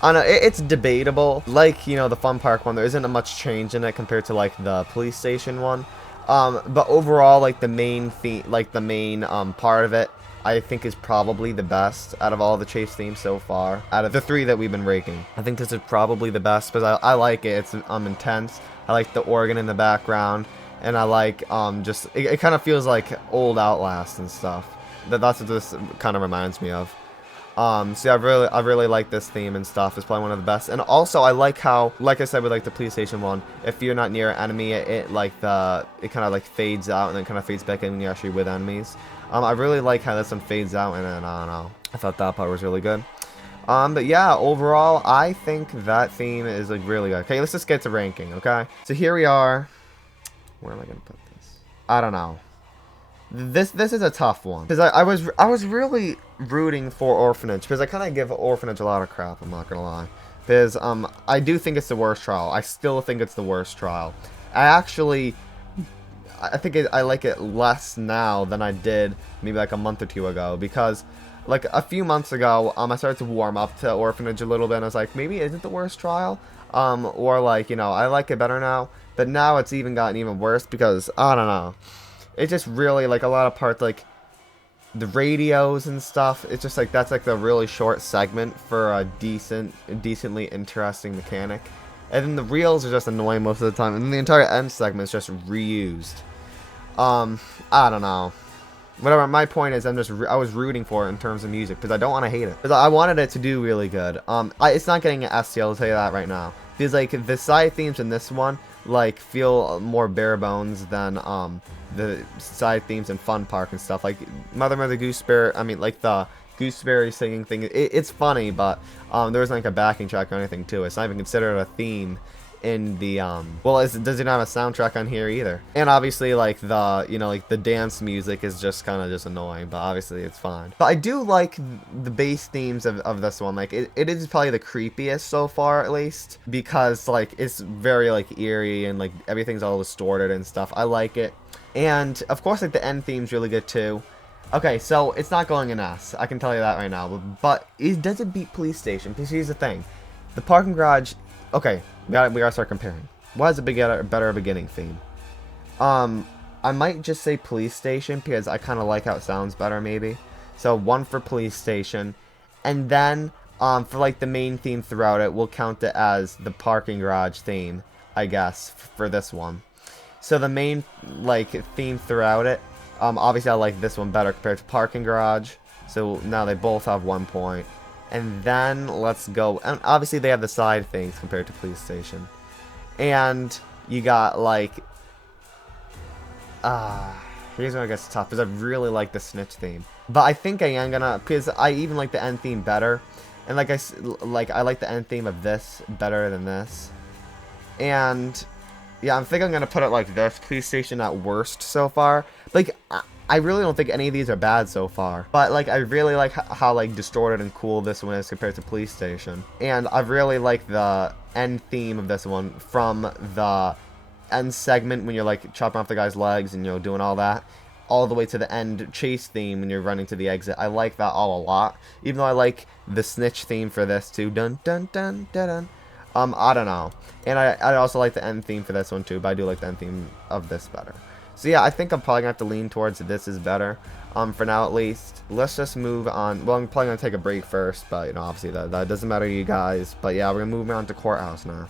I don't know, it's debatable. Like, you know, the Fun Park one, there isn't much change in it compared to like the police station one. But overall, like the main theme, like the main part of it, I think is probably the best out of all the chase themes so far. Out of the 3 that we've been raking, I think this is probably the best because I like it. It's intense. I like the organ in the background. and I like just it kind of feels like old Outlast and stuff. That's what this kind of reminds me of. So yeah, I really like this theme and stuff. It's probably one of the best. And also, I like how, like I said with like the PlayStation one, if you're not near an enemy, it kind of like fades out and then kind of fades back in when you're actually with enemies. I really like how this one fades out, and then I don't know. I thought that part was really good. But yeah, overall, I think that theme is like really good. Okay, let's just get to ranking. Okay, so here we are. Where am I gonna put this? I don't know. This is a tough one because I was really rooting for Orphanage because I kind of give Orphanage a lot of crap. I'm not gonna lie, because I do think it's the worst trial. I still think it's the worst trial. I think I like it less now than I did maybe like a month or two ago, because like a few months ago I started to warm up to Orphanage a little bit and I was like, maybe it isn't the worst trial, or like, you know, I like it better now. But now it's even gotten even worse because I don't know. It's just really, like, a lot of parts, like, the radios and stuff, it's just, like, that's, like, the really short segment for a decently interesting mechanic. And then the reels are just annoying most of the time, and then the entire end segment is just reused. I don't know. Whatever, my point is, I was rooting for it in terms of music, because I don't want to hate it. Because I wanted it to do really good. It's not getting an STL, I'll tell you that right now. Because, like, the side themes in this one, like, feel more bare bones than, the side themes and Fun Park and stuff. Like, Mother Gooseberry, I mean, like, the Gooseberry singing thing, it's funny, but, there isn't, like, a backing track or anything to it. It's not even considered a theme in the, well, it doesn't have a soundtrack on here either. And obviously, like, the, you know, like, the dance music is just kind of just annoying, but obviously it's fine. But I do like the bass themes of this one. Like, it is probably the creepiest so far, at least, because, like, it's very, like, eerie and, like, everything's all distorted and stuff. I like it. And, of course, like, the end theme's really good, too. Okay, so it's not going in S. I can tell you that right now. But it doesn't beat Police Station, because here's the thing. The parking garage... Okay, we gotta start comparing. What is a better beginning theme? I might just say Police Station, because I kind of like how it sounds better, maybe. So, 1 for Police Station. And then, for, like, the main theme throughout it, we'll count it as the parking garage theme, I guess, for this one. So the main, like, theme throughout it, obviously I like this one better compared to Parking Garage. So now they both have 1 point. And then let's go, and obviously they have the side things compared to Police Station. And you got, like, here's where it gets tough, because I really like the Snitch theme. But I think I am gonna, because I even like the end theme better. And like I like the end theme of this better than this. And... yeah, I think I'm going to put it like this. Police Station at worst so far. Like, I really don't think any of these are bad so far. But, like, I really like how, like, distorted and cool this one is compared to Police Station. And I really like the end theme of this one from the end segment when you're, like, chopping off the guy's legs and, you know, doing all that, all the way to the end chase theme when you're running to the exit. I like that all a lot. Even though I like the Snitch theme for this, too. Dun, dun, dun, dun, dun. I don't know. And I also like the end theme for this one too, but I do like the end theme of this better. So yeah, I think I'm probably going to have to lean towards this is better, for now at least. Let's just move on. Well, I'm probably going to take a break first, but, you know, obviously that doesn't matter to you guys. But yeah, we're going to move on to Courthouse now.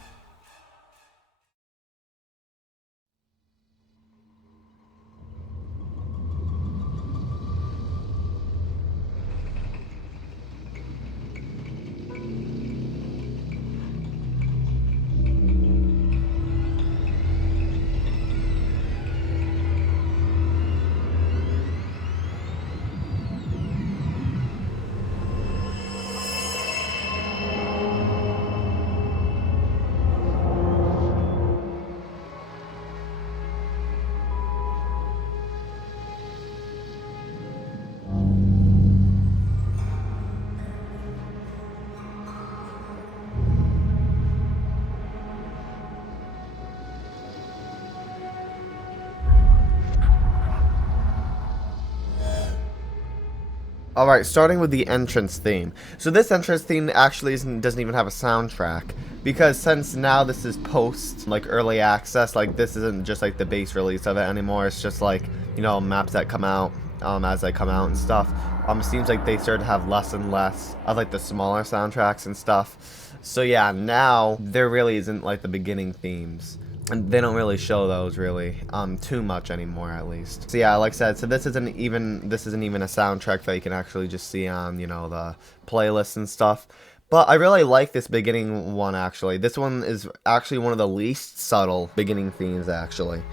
Alright, starting with the entrance theme. So this entrance theme actually doesn't even have a soundtrack, because since now this is post, like, early access, like, this isn't just, like, the base release of it anymore, it's just, like, you know, maps that come out, as they come out and stuff. It seems like they started to have less and less of, like, the smaller soundtracks and stuff. So yeah, now, there really isn't, like, the beginning themes. And they don't really show those really too much anymore, at least. So yeah, like I said, so this isn't even a soundtrack that you can actually just see on, you know, the playlists and stuff. But I really like this beginning one, actually. This one is actually one of the least subtle beginning themes, actually.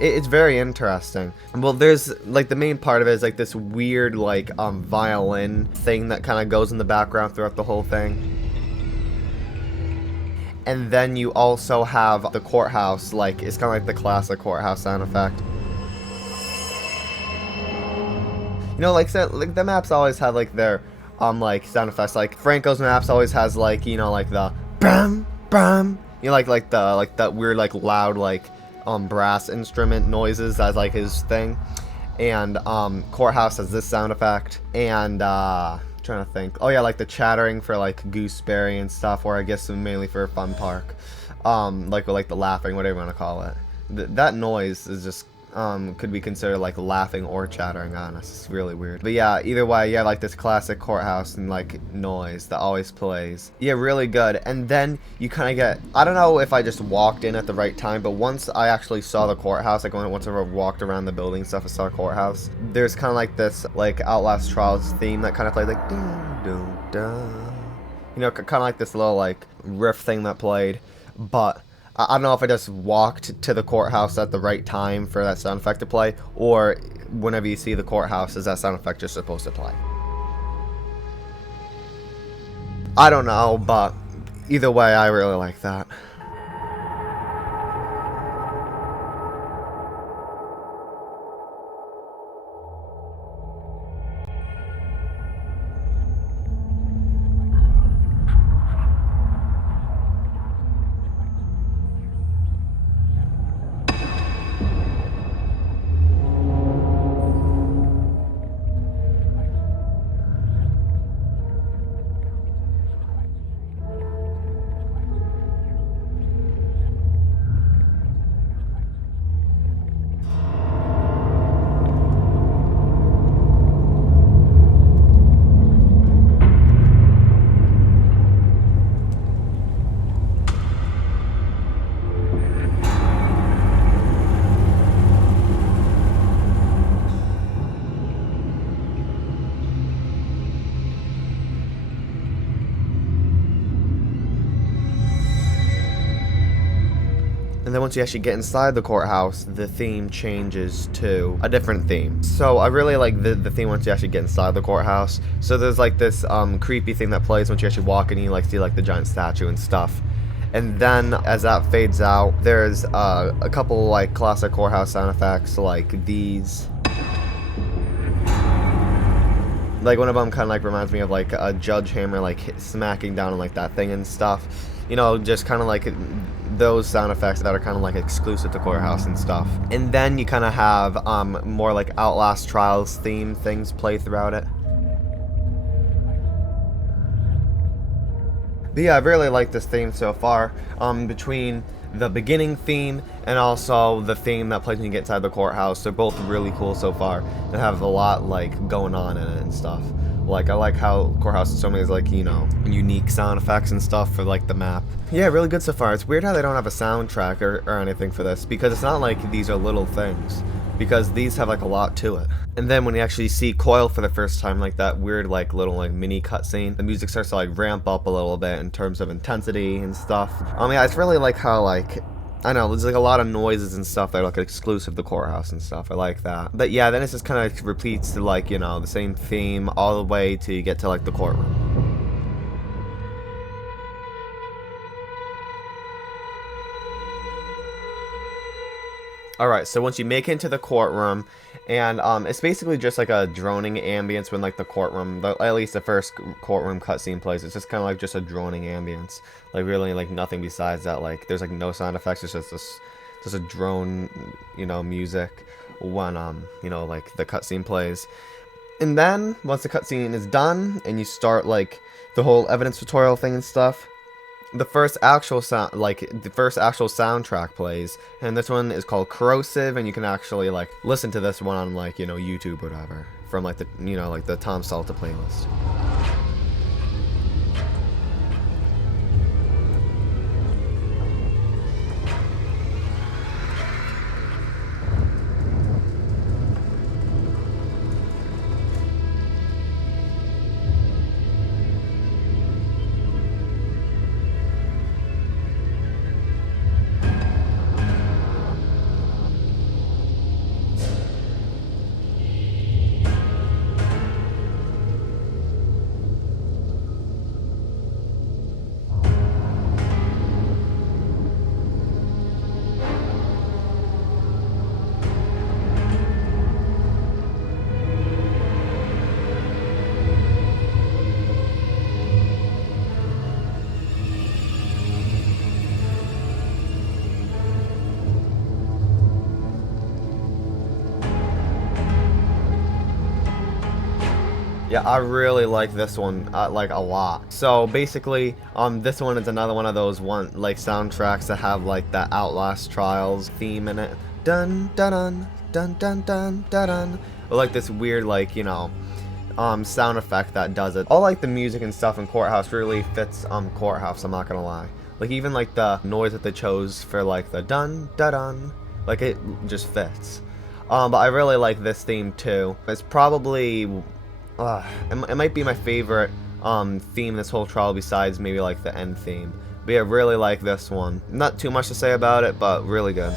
It's very interesting. Well, there's like the main part of it is like this weird like violin thing that kind of goes in the background throughout the whole thing. And then you also have the courthouse, like, it's kind of like the classic courthouse sound effect. You know, like the maps always have, like, their, like, sound effects. Like, Franco's maps always has, like, you know, like, the bam, bam. You know, like that weird, like, loud, like, brass instrument noises as, like, his thing. And, Courthouse has this sound effect. And, trying to think. Oh yeah, like the chattering for like Gooseberry and stuff, or I guess mainly for Fun Park. Like the laughing, whatever you want to call it. That noise is just could be considered like laughing or chattering on us. It's really weird. But yeah, either way, yeah, like this classic courthouse and like noise that always plays. Yeah, really good. And then you kind of get, I don't know if I just walked in at the right time, but once I actually saw the courthouse, like once I walked around the building and stuff, I saw the courthouse. There's kind of like this like Outlast Trials theme that kind of plays like dun, dun, dun. You know, kind of like this little like riff thing that played, but I don't know if I just walked to the courthouse at the right time for that sound effect to play, or whenever you see the courthouse, is that sound effect just supposed to play? I don't know, but either way, I really like that. And then once you actually get inside the courthouse, the theme changes to a different theme. So I really like the theme once you actually get inside the courthouse. So there's like this creepy thing that plays once you actually walk in and you like see like the giant statue and stuff. And then as that fades out, there's a couple like classic courthouse sound effects like these. Like one of them kind of like reminds me of like a judge hammer like smacking down on like that thing and stuff. You know, just kind of like those sound effects that are kind of like exclusive to Courthouse and stuff. And then you kind of have more like Outlast Trials theme things play throughout it. But yeah, I really like this theme so far. Between the beginning theme and also the theme that plays when you get inside the courthouse, they're both really cool so far and have a lot like going on in it and stuff. Like I like how Courthouse has so many like, you know, unique sound effects and stuff for like the map. Yeah, really good so far. It's weird how they don't have a soundtrack or anything for this, because it's not like these are little things, because these have like a lot to it. And then when you actually see Coil for the first time, like that weird like little like mini cutscene, the music starts to like ramp up a little bit in terms of intensity and stuff. Yeah, it's really like how like, I know, there's like a lot of noises and stuff that are like exclusive to Courthouse and stuff. I like that. But yeah, then it just kind of repeats to like, you know, the same theme all the way till you get to like the courtroom. Alright, so once you make it into the courtroom, and it's basically just like a droning ambience when like the courtroom, at least the first courtroom cutscene plays. It's just kind of like just a droning ambience, like really like nothing besides that. Like there's like no sound effects. It's just this, just a drone, you know, music when you know, like the cutscene plays. And then once the cutscene is done and you start like the whole evidence tutorial thing and stuff, the first actual soundtrack plays, and this one is called Corrosive, and you can actually like listen to this one on like, you know, YouTube or whatever, from like the, you know, like the Tom Salta playlist. Yeah, I really like this one, like a lot. So basically, this one is another one of those soundtracks that have like the Outlast Trials theme in it. Dun dun dun dun dun dun dun dun. Or like this weird sound effect that does it. All like the music and stuff in Courthouse really fits Courthouse. I'm not gonna lie. Like even like the noise that they chose for like the dun dun dun, like it just fits. But I really like this theme too. It's probably it might be my favorite theme this whole trial besides maybe like the end theme. But yeah, I really like this one. Not too much to say about it, but really good.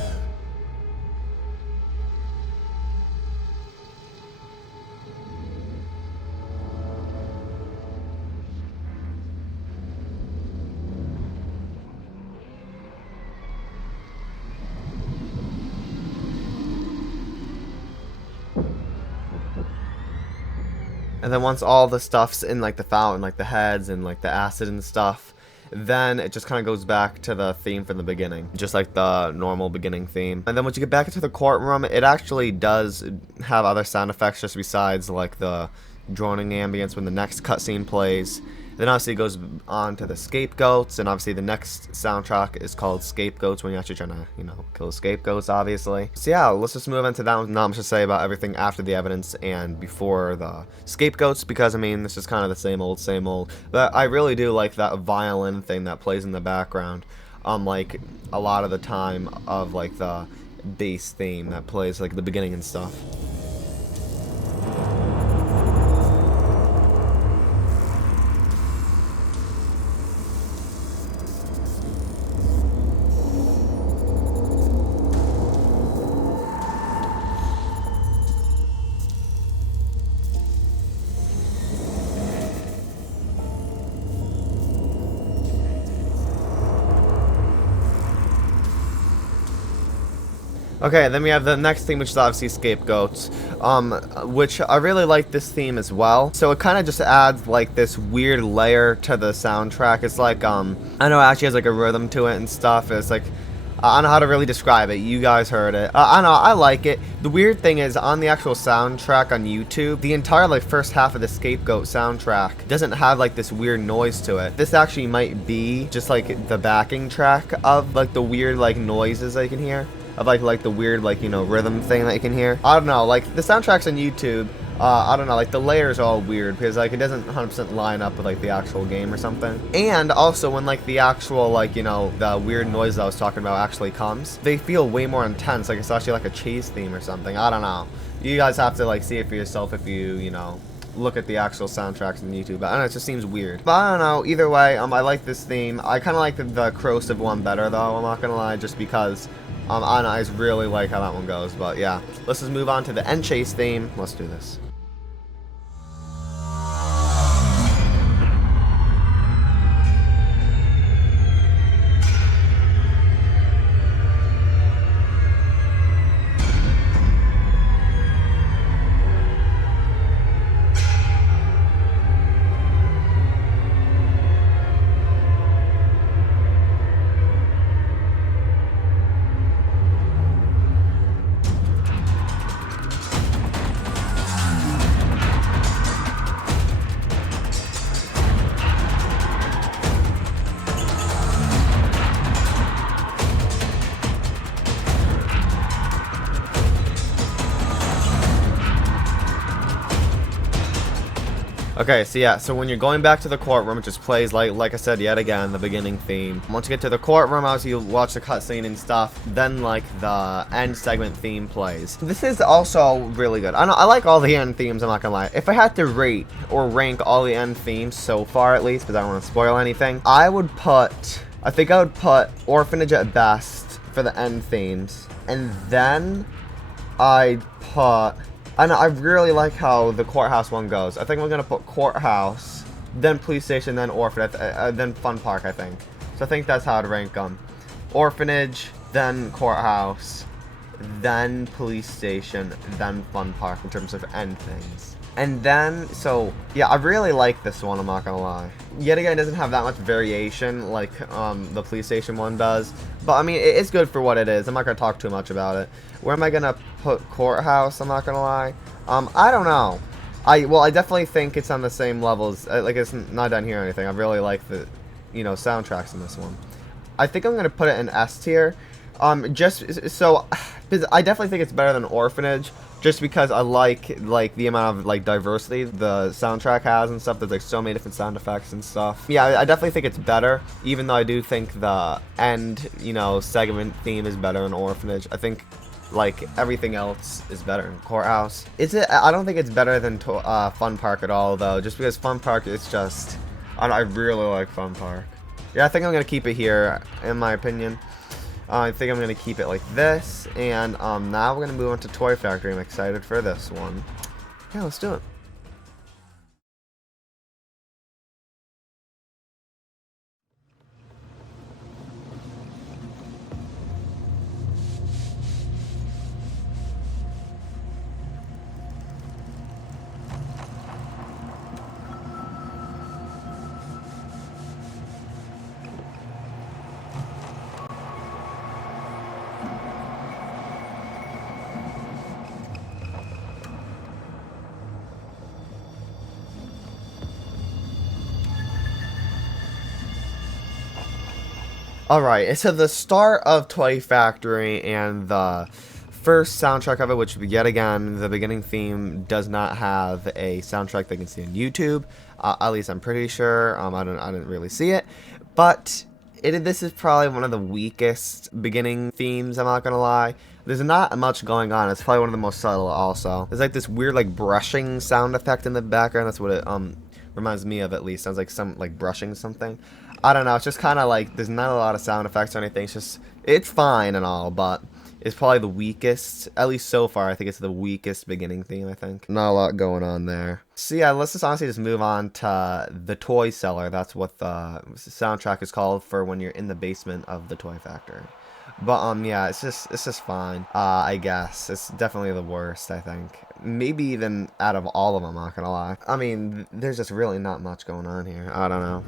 And then once all the stuff's in like the fountain, like the heads and like the acid and stuff, then it just kind of goes back to the theme from the beginning, just like the normal beginning theme. And then once you get back into the courtroom, it actually does have other sound effects just besides like the droning ambience when the next cutscene plays. Then obviously it goes on to the scapegoats, and obviously the next soundtrack is called Scapegoats when you're actually trying to, kill scapegoats, obviously. So yeah, let's just move into that. Not much to say about everything after the evidence and before the scapegoats, because I mean, this is kind of the same old, same old. But I really do like that violin thing that plays in the background, like a lot of the time of like the bass theme that plays like the beginning and stuff. Okay, then we have the next theme, which is obviously Scapegoats, which I really like this theme as well. So it kind of just adds like this weird layer to the soundtrack. It's like, I know it actually has like a rhythm to it and stuff. It's like, I don't know how to really describe it. You guys heard it. I know, I like it. The weird thing is, on the actual soundtrack on YouTube, the entire like first half of the Scapegoat soundtrack doesn't have like this weird noise to it. This actually might be just like the backing track of like the weird like noises that you can hear. Of like the weird rhythm thing that you can hear. I don't know, like the soundtracks on YouTube, I don't know, like the layers are all weird because like it doesn't 100% line up with like the actual game or something. And also when like the actual the weird noise I was talking about actually comes, they feel way more intense, like it's actually like a chase theme or something. I don't know. You guys have to like see it for yourself if you look at the actual soundtracks on YouTube. I don't know, it just seems weird. But I don't know, either way, I like this theme. I kind of like the corrosive one better though, I'm not gonna lie, just because I don't know, I just really like how that one goes. But yeah, let's just move on to the end chase theme. Let's do this. Okay, so yeah, so when you're going back to the courtroom, it just plays like I said yet again, the beginning theme. Once you get to the courtroom, obviously you watch the cutscene and stuff, then like the end segment theme plays. This is also really good. I like all the end themes, I'm not gonna lie. If I had to rate or rank all the end themes so far at least, because I don't want to spoil anything, I think I would put Orphanage at best for the end themes, and then I'd put... I really like how the Courthouse one goes. I think we're going to put Courthouse, then Police Station, then Orphanage, then Fun Park, I think. So I think that's how I'd rank them. Orphanage, then Courthouse, then Police Station, then Fun Park in terms of end things. And then, so, yeah, I really like this one, I'm not gonna lie. Yet again, it doesn't have that much variation like the Police Station one does. But, I mean, it's good for what it is. I'm not gonna talk too much about it. Where am I gonna put Courthouse? I'm not gonna lie. I don't know. I definitely think it's on the same levels. Like, it's not done here or anything. I really like the, soundtracks in this one. I think I'm gonna put it in S tier. Just so, because I definitely think it's better than Orphanage, just because I like the amount of like diversity the soundtrack has and stuff. There's like so many different sound effects and stuff. Yeah, I definitely think it's better, even though I do think the end, segment theme is better than Orphanage. I think like everything else is better in Courthouse. Is it? I don't think it's better than Fun Park at all, though, just because Fun Park is just, I really like Fun Park. Yeah, I think I'm gonna keep it here, in my opinion. I think I'm gonna keep it like this, and now we're gonna move on to Toy Factory. I'm excited for this one. Yeah, let's do it. Alright, so the start of Toy Factory and the first soundtrack of it, which yet again, the beginning theme does not have a soundtrack they can see on YouTube. At least I'm pretty sure. I didn't really see it. But this is probably one of the weakest beginning themes, I'm not gonna lie. There's not much going on. It's probably one of the most subtle also. There's like this weird like brushing sound effect in the background. That's what it reminds me of, at least. Sounds like some like brushing something. I don't know, it's just kind of like, there's not a lot of sound effects or anything. It's fine and all, but it's probably the weakest, at least so far. I think it's the weakest beginning theme, I think. Not a lot going on there. So yeah, let's just honestly just move on to the Toy Cellar. That's what the soundtrack is called for when you're in the basement of the Toy Factory. But yeah, it's just fine. I guess it's definitely the worst, I think. Maybe even out of all of them, I'm not gonna lie. I mean, there's just really not much going on here. I don't know.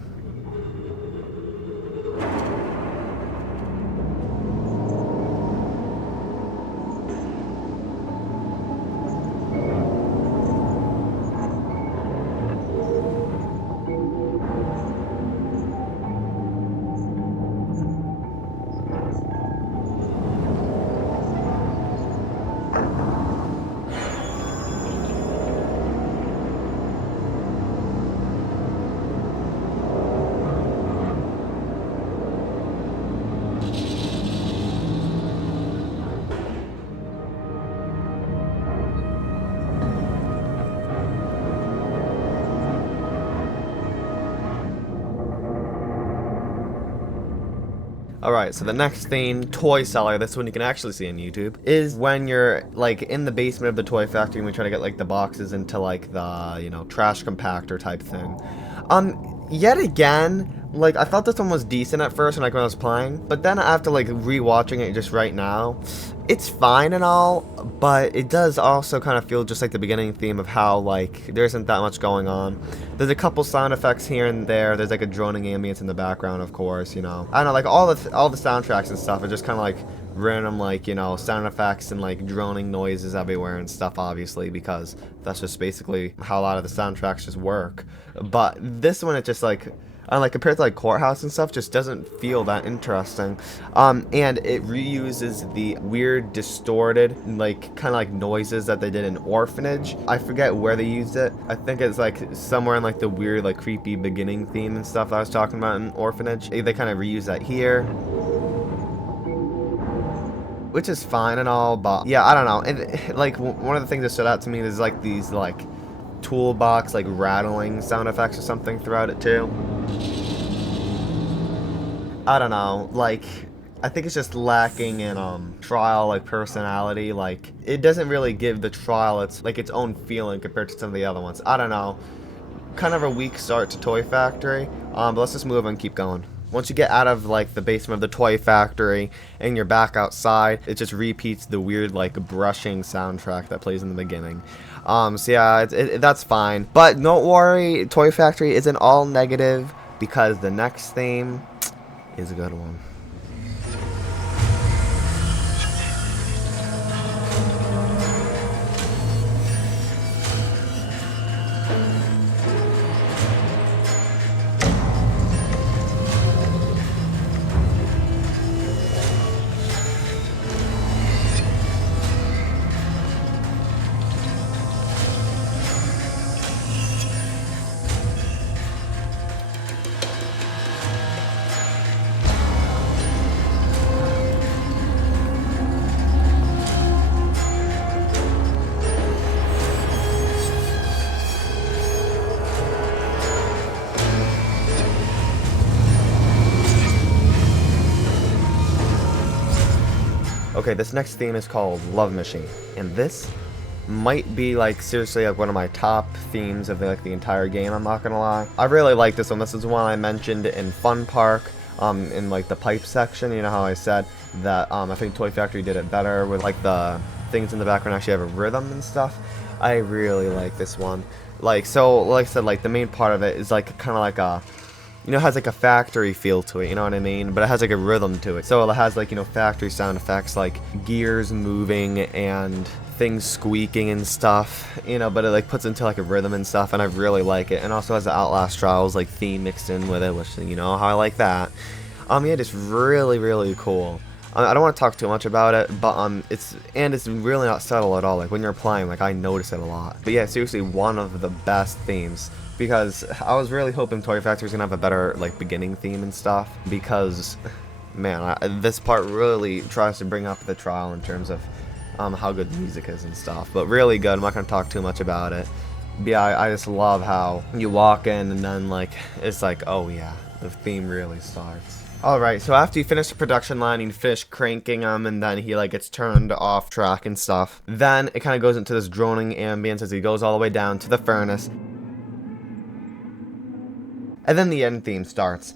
Alright, so the next thing, Toy Cellar, this one you can actually see on YouTube, is when you're, like, in the basement of the Toy Factory and we try to get, like, the boxes into, like, the, trash compactor type thing. Yet again, like, I thought this one was decent at first, like, when I was playing, but then after, like, rewatching it just right now, it's fine and all, but it does also kind of feel just like the beginning theme of how, like, there isn't that much going on. There's a couple sound effects here and there. There's, like, a droning ambience in the background, of course, I don't know, like, all the soundtracks and stuff are just kind of, like, random, like, sound effects and, like, droning noises everywhere and stuff, obviously, because that's just basically how a lot of the soundtracks just work. But this one, it just, like, compared to like Courthouse and stuff, just doesn't feel that interesting. And it reuses the weird distorted like kind of like noises that they did in Orphanage. I forget where they used it. I think it's like somewhere in like the weird like creepy beginning theme and stuff I was talking about in Orphanage. They kind of reuse that here, which is fine and all, but yeah, I don't know. And like one of the things that stood out to me is like these like toolbox like rattling sound effects or something throughout it too. I don't know, like, I think it's just lacking in Trial like personality. Like, it doesn't really give the Trial its own feeling compared to some of the other ones. I don't know, kind of a weak start to Toy Factory, but let's just move and keep going. Once you get out of like the basement of the Toy Factory and you're back outside, it just repeats the weird like brushing soundtrack that plays in the beginning. So yeah, that's fine. But don't worry, Toy Factory isn't all negative, because the next theme is a good one. Okay, this next theme is called Love Machine, and this might be like seriously like one of my top themes of the entire game, I'm not gonna lie. I really like this one. This is one I mentioned in Fun Park, in like the pipe section. You know how I said that I think Toy Factory did it better with like the things in the background actually have a rhythm and stuff. I really like this one. Like, so like I said, like the main part of it is like kind of like a, you know, it has like a factory feel to it, you know what I mean? But it has like a rhythm to it. So it has like, you know, factory sound effects like gears moving and things squeaking and stuff, you know, but it like puts into like a rhythm and stuff, and I really like it. And also has the Outlast Trials like theme mixed in with it, which, you know how I like that. Yeah, just really cool. I don't want to talk too much about it, but it's really not subtle at all. Like when you're playing, like I notice it a lot. But yeah, seriously, one of the best themes, because I was really hoping Toy Factory was gonna have a better like beginning theme and stuff, because man, this part really tries to bring up the trial in terms of how good the music is and stuff. But really good. I'm not gonna talk too much about it. But yeah, I just love how you walk in and then like it's like, oh yeah, the theme really starts. Alright, so after you finish the production line, you finish cranking him, and then he like gets turned off track and stuff. Then it kind of goes into this droning ambience as he goes all the way down to the furnace. And then the end theme starts.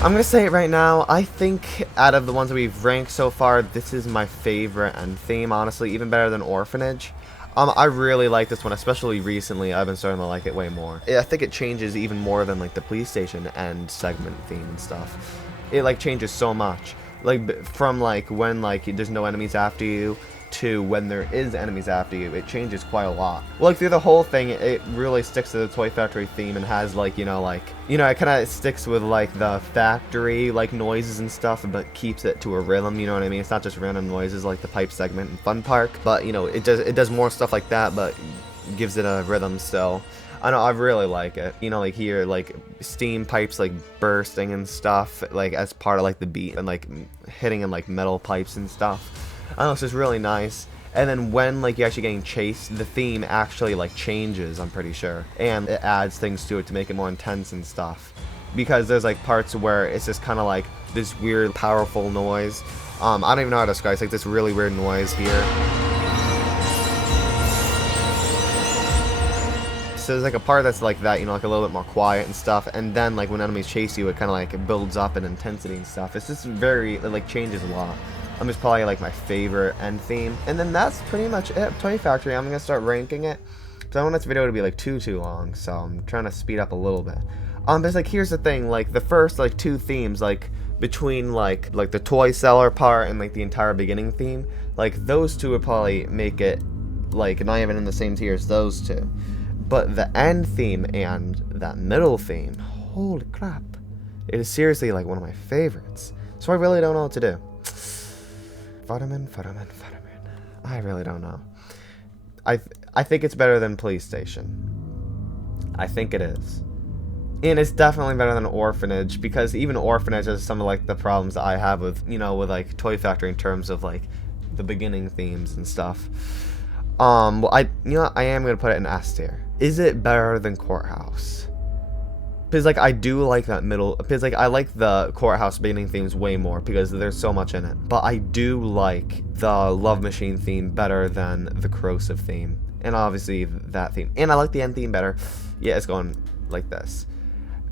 I'm gonna say it right now, I think out of the ones that we've ranked so far, this is my favorite end theme, honestly, even better than Orphanage. I really like this one, especially recently. I've been starting to like it way more. I think it changes even more than like the police station end segment theme and stuff. It like changes so much. Like from like when like there's no enemies after you to when there is enemies after you, it changes quite a lot. Well, like through the whole thing, it really sticks to the Toy Factory theme and has like, it kind of sticks with like the factory like noises and stuff, but keeps it to a rhythm, you know what I mean? It's not just random noises like the pipe segment in Fun Park, but you know, it does more stuff like that, but gives it a rhythm still. I know, I really like it. You know, like here, like steam pipes like bursting and stuff, like as part of like the beat, and like hitting in like metal pipes and stuff. I don't know, it's just really nice. And then when like you're actually getting chased, the theme actually like changes, I'm pretty sure, and it adds things to it to make it more intense and stuff, because there's like parts where it's just kind of like this weird powerful noise. I don't even know how to describe it. It's like this really weird noise here. So there's like a part that's like that, you know, like a little bit more quiet and stuff, and then like when enemies chase you, it kind of like builds up in intensity and stuff. It's just it like changes a lot. It's probably like my favorite end theme. And then that's pretty much it. Toy Factory, I'm gonna start ranking it, because I don't want this video to be like too long, so I'm trying to speed up a little bit. But it's like, here's the thing, like the first like two themes, like between like the toy seller part and like the entire beginning theme, like those two would probably make it like not even in the same tier as those two. But the end theme and that middle theme, holy crap, it is seriously like one of my favorites. So I really don't know what to do. Futterman. I really don't know. I think it's better than Police Station. I think it is. And it's definitely better than Orphanage, because even Orphanage has some of like the problems that I have with, you know, with like Toy Factory in terms of like the beginning themes and stuff. Well, I am gonna put it in S tier. Is it better than Courthouse? Because, like, I do like that middle, because, like, I like the courthouse beginning themes way more, because there's so much in it. But I do like the Love Machine theme better than the Corrosive theme. And obviously, that theme. And I like the end theme better. Yeah, it's going like this.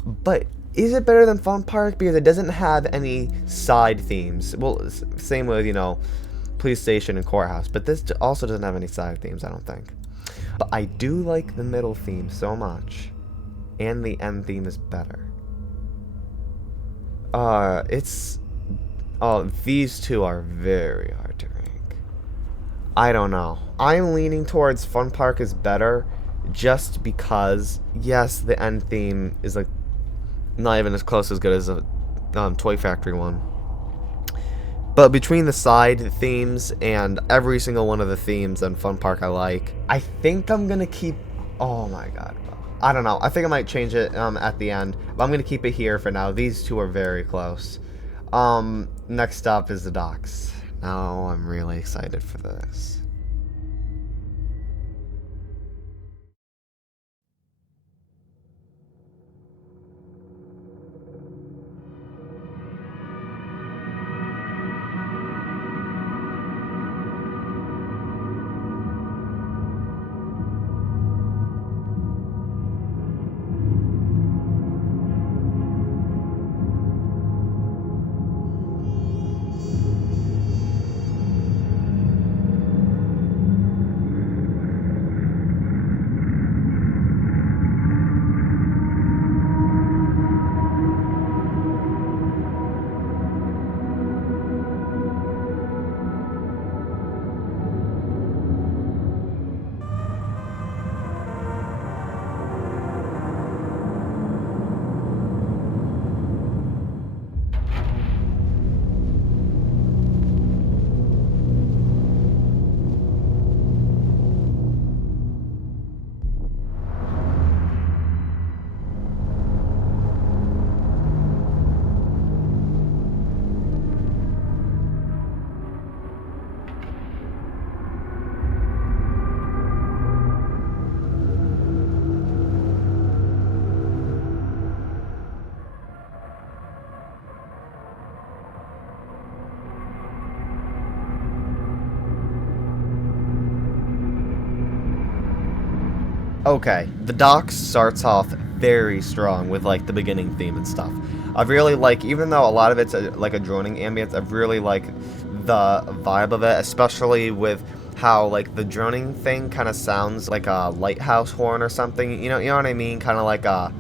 But is it better than Fun Park? Because it doesn't have any side themes. Well, same with, you know, Police Station and Courthouse. But this also doesn't have any side themes, I don't think. But I do like the middle theme so much. And the end theme is better. These two are very hard to rank. I don't know. I'm leaning towards Fun Park is better just because, yes, the end theme is like not even as close as good as a Toy Factory one. But between the side themes and every single one of the themes in Fun Park I like, I think I'm gonna keep, oh my god. I don't know. I think I might change it at the end. But I'm going to keep it here for now. These two are very close. Next up is the docks. Now I'm really excited for this. Okay, the docks starts off very strong with like the beginning theme and stuff. I really like, even though a lot of it's like a droning ambience, I really like the vibe of it, especially with how like the droning thing kind of sounds like a lighthouse horn or something. You know what I mean? Kind of like a,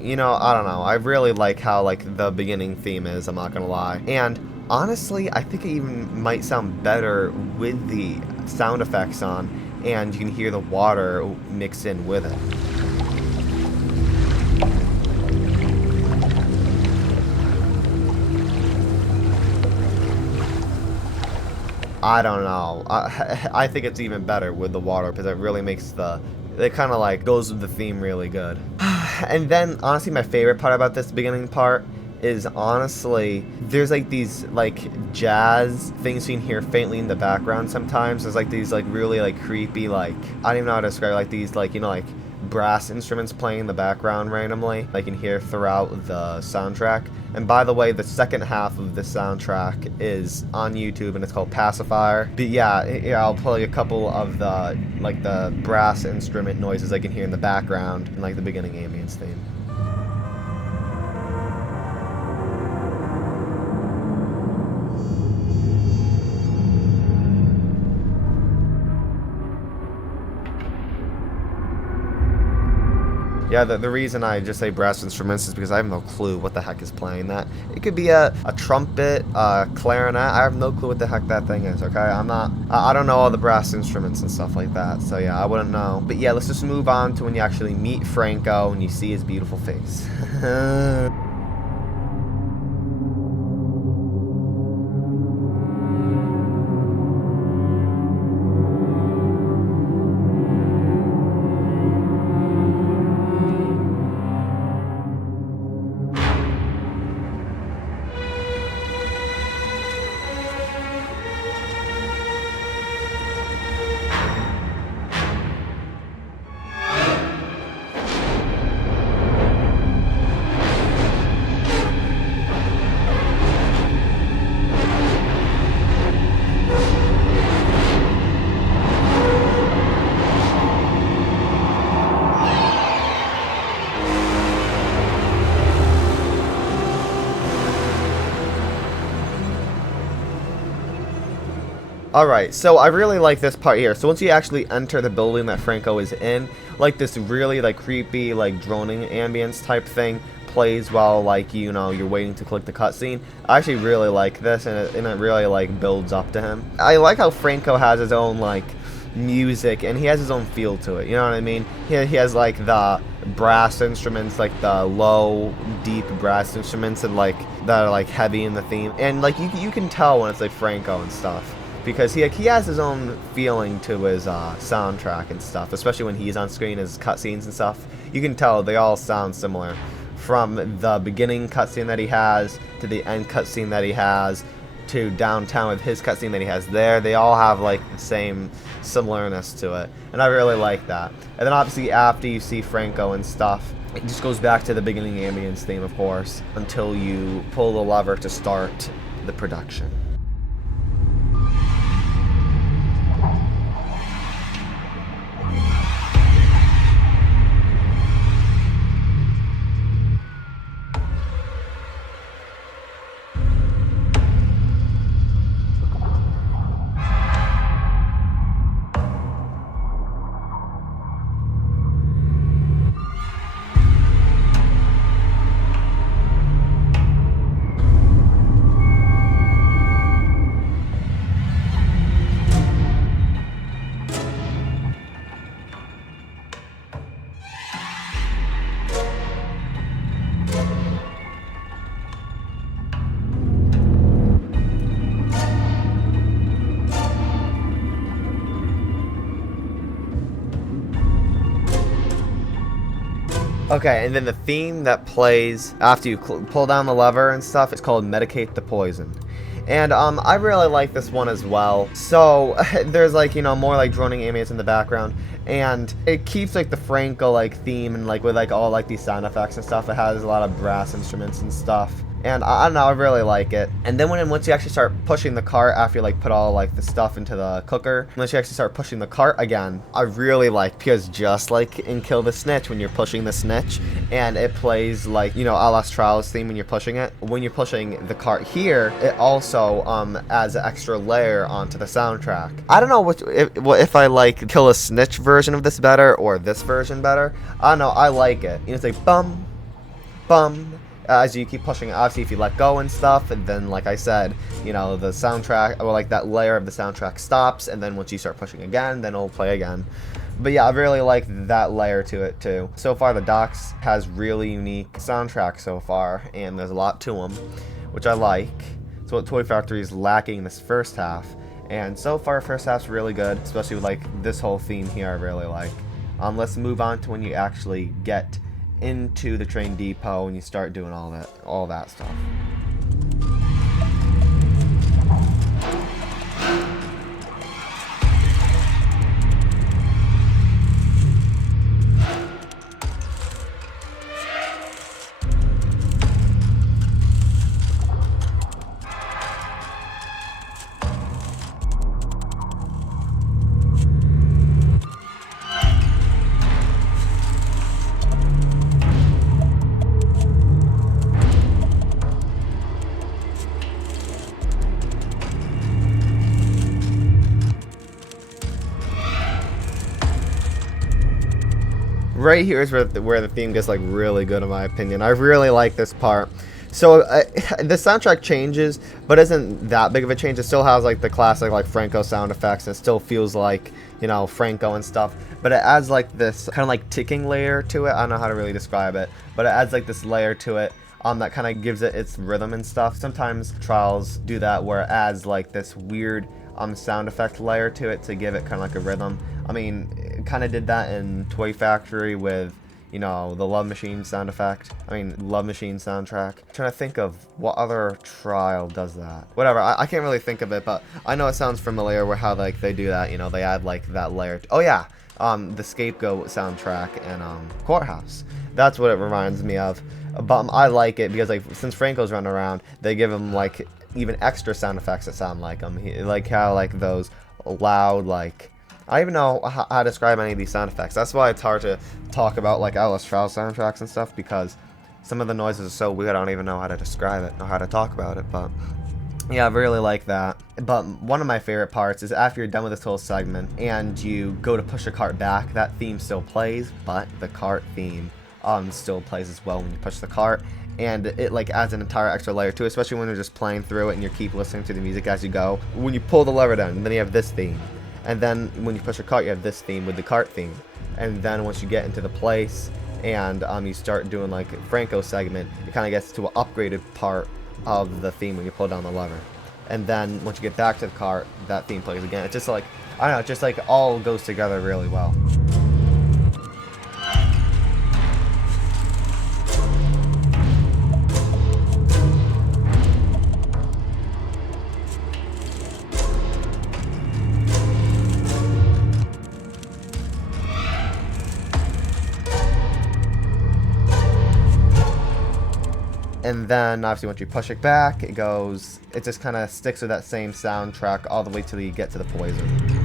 you know, I don't know. I really like how like the beginning theme is. I'm not gonna lie. And honestly, I think it even might sound better with the sound effects on. And you can hear the water mix in with it. I don't know. I think it's even better with the water because it really makes it kind of like goes with the theme really good. And then honestly, my favorite part about this beginning part is honestly, there's like these like jazz things you can hear faintly in the background sometimes. There's like these like really like creepy, like, I don't even know how to describe it, like these like, you know, like brass instruments playing in the background randomly. I can hear throughout the soundtrack. And by the way, the second half of the soundtrack is on YouTube and it's called Pacifier. But yeah, I'll play a couple of the like the brass instrument noises I can hear in the background and like the beginning ambience theme. Yeah, the reason I just say brass instruments is because I have no clue what the heck is playing that. It could be a trumpet, a clarinet. I have no clue what the heck that thing is, okay? I don't know all the brass instruments and stuff like that. So yeah, I wouldn't know. But yeah, let's just move on to when you actually meet Franco and you see his beautiful face. Alright, so I really like this part here. So once you actually enter the building that Franco is in, like this really like creepy like droning ambience type thing plays while like you're waiting to click the cutscene. I actually really like this, and it really like builds up to him. I like how Franco has his own like music, and he has his own feel to it, you know what I mean? He has like the brass instruments, like the low deep brass instruments, and like that are like heavy in the theme, and like you can tell when it's like Franco and stuff, because he has his own feeling to his soundtrack and stuff, especially when he's on screen, his cutscenes and stuff. You can tell they all sound similar, from the beginning cutscene that he has to the end cutscene that he has to downtown with his cutscene that he has there. They all have like the same similarness to it, and I really like that. And then obviously after you see Franco and stuff, it just goes back to the beginning ambience theme, of course, until you pull the lever to start the production. Okay, and then the theme that plays after you pull down the lever and stuff, it's called Medicate the Poison. And I really like this one as well. So there's like, more like droning ambience in the background, and it keeps like the Franco like theme, and like with like all like these sound effects and stuff. It has a lot of brass instruments and stuff. And I don't know, I really like it. And then once you actually start pushing the cart, after you like put all like the stuff into the cooker, once you actually start pushing the cart again, I really like, because just like in Kill the Snitch, when you're pushing the snitch and it plays like, Outlast Trials theme when you're pushing it, when you're pushing the cart here, it also adds an extra layer onto the soundtrack. I don't know if I like Kill a Snitch version of this better or this version better. I don't know, I like it. It's like bum, bum, as you keep pushing it. Obviously if you let go and stuff, and then like I said, the soundtrack, or like that layer of the soundtrack stops, and then once you start pushing again, then it'll play again. But yeah, I really like that layer to it too. So far the Docks has really unique soundtrack so far, and there's a lot to them, which I like. So what Toy Factory is lacking this first half, and so far first half's really good, especially with like this whole theme here I really like. Let's move on to when you actually get into the train depot and you start doing all that stuff. Right here is where the theme gets like really good in my opinion. I really like this part. So the soundtrack changes, but isn't that big of a change. It still has like the classic like Franco sound effects, and it still feels like Franco and stuff. But it adds like this kind of like ticking layer to it. I don't know how to really describe it, but it adds like this layer to it that kind of gives it its rhythm and stuff. Sometimes Trials do that where it adds like this weird sound effect layer to it to give it kind of like a rhythm. I mean, it kind of did that in Toy Factory with, the Love Machine sound effect. Love Machine soundtrack. I'm trying to think of what other Trial does that. Whatever, I can't really think of it, but I know it sounds familiar with how like they do that. They add like that layer. Oh yeah, the Scapegoat soundtrack and Courthouse. That's what it reminds me of. But I like it because like since Franco's running around, they give him like even extra sound effects that sound like him. Like how like those loud like. I don't even know how to describe any of these sound effects. That's why it's hard to talk about like Outlast Trials soundtracks and stuff, because some of the noises are so weird I don't even know how to describe it or how to talk about it. But Yeah, I really like that. But one of my favorite parts is after you're done with this whole segment and you go to push a cart back, that theme still plays, but the cart theme still plays as well when you push the cart. And it like adds an entire extra layer to it, especially when you're just playing through it and you keep listening to the music as you go. When you pull the lever down, and then you have this theme. And then when you push a cart, you have this theme with the cart theme. And then once you get into the place and you start doing like Franco's segment, it kind of gets to an upgraded part of the theme when you pull down the lever. And then once you get back to the cart, that theme plays again. It's just like, I don't know, it just like all goes together really well. And then obviously once you push it back, it just kind of sticks with that same soundtrack all the way till you get to the poison.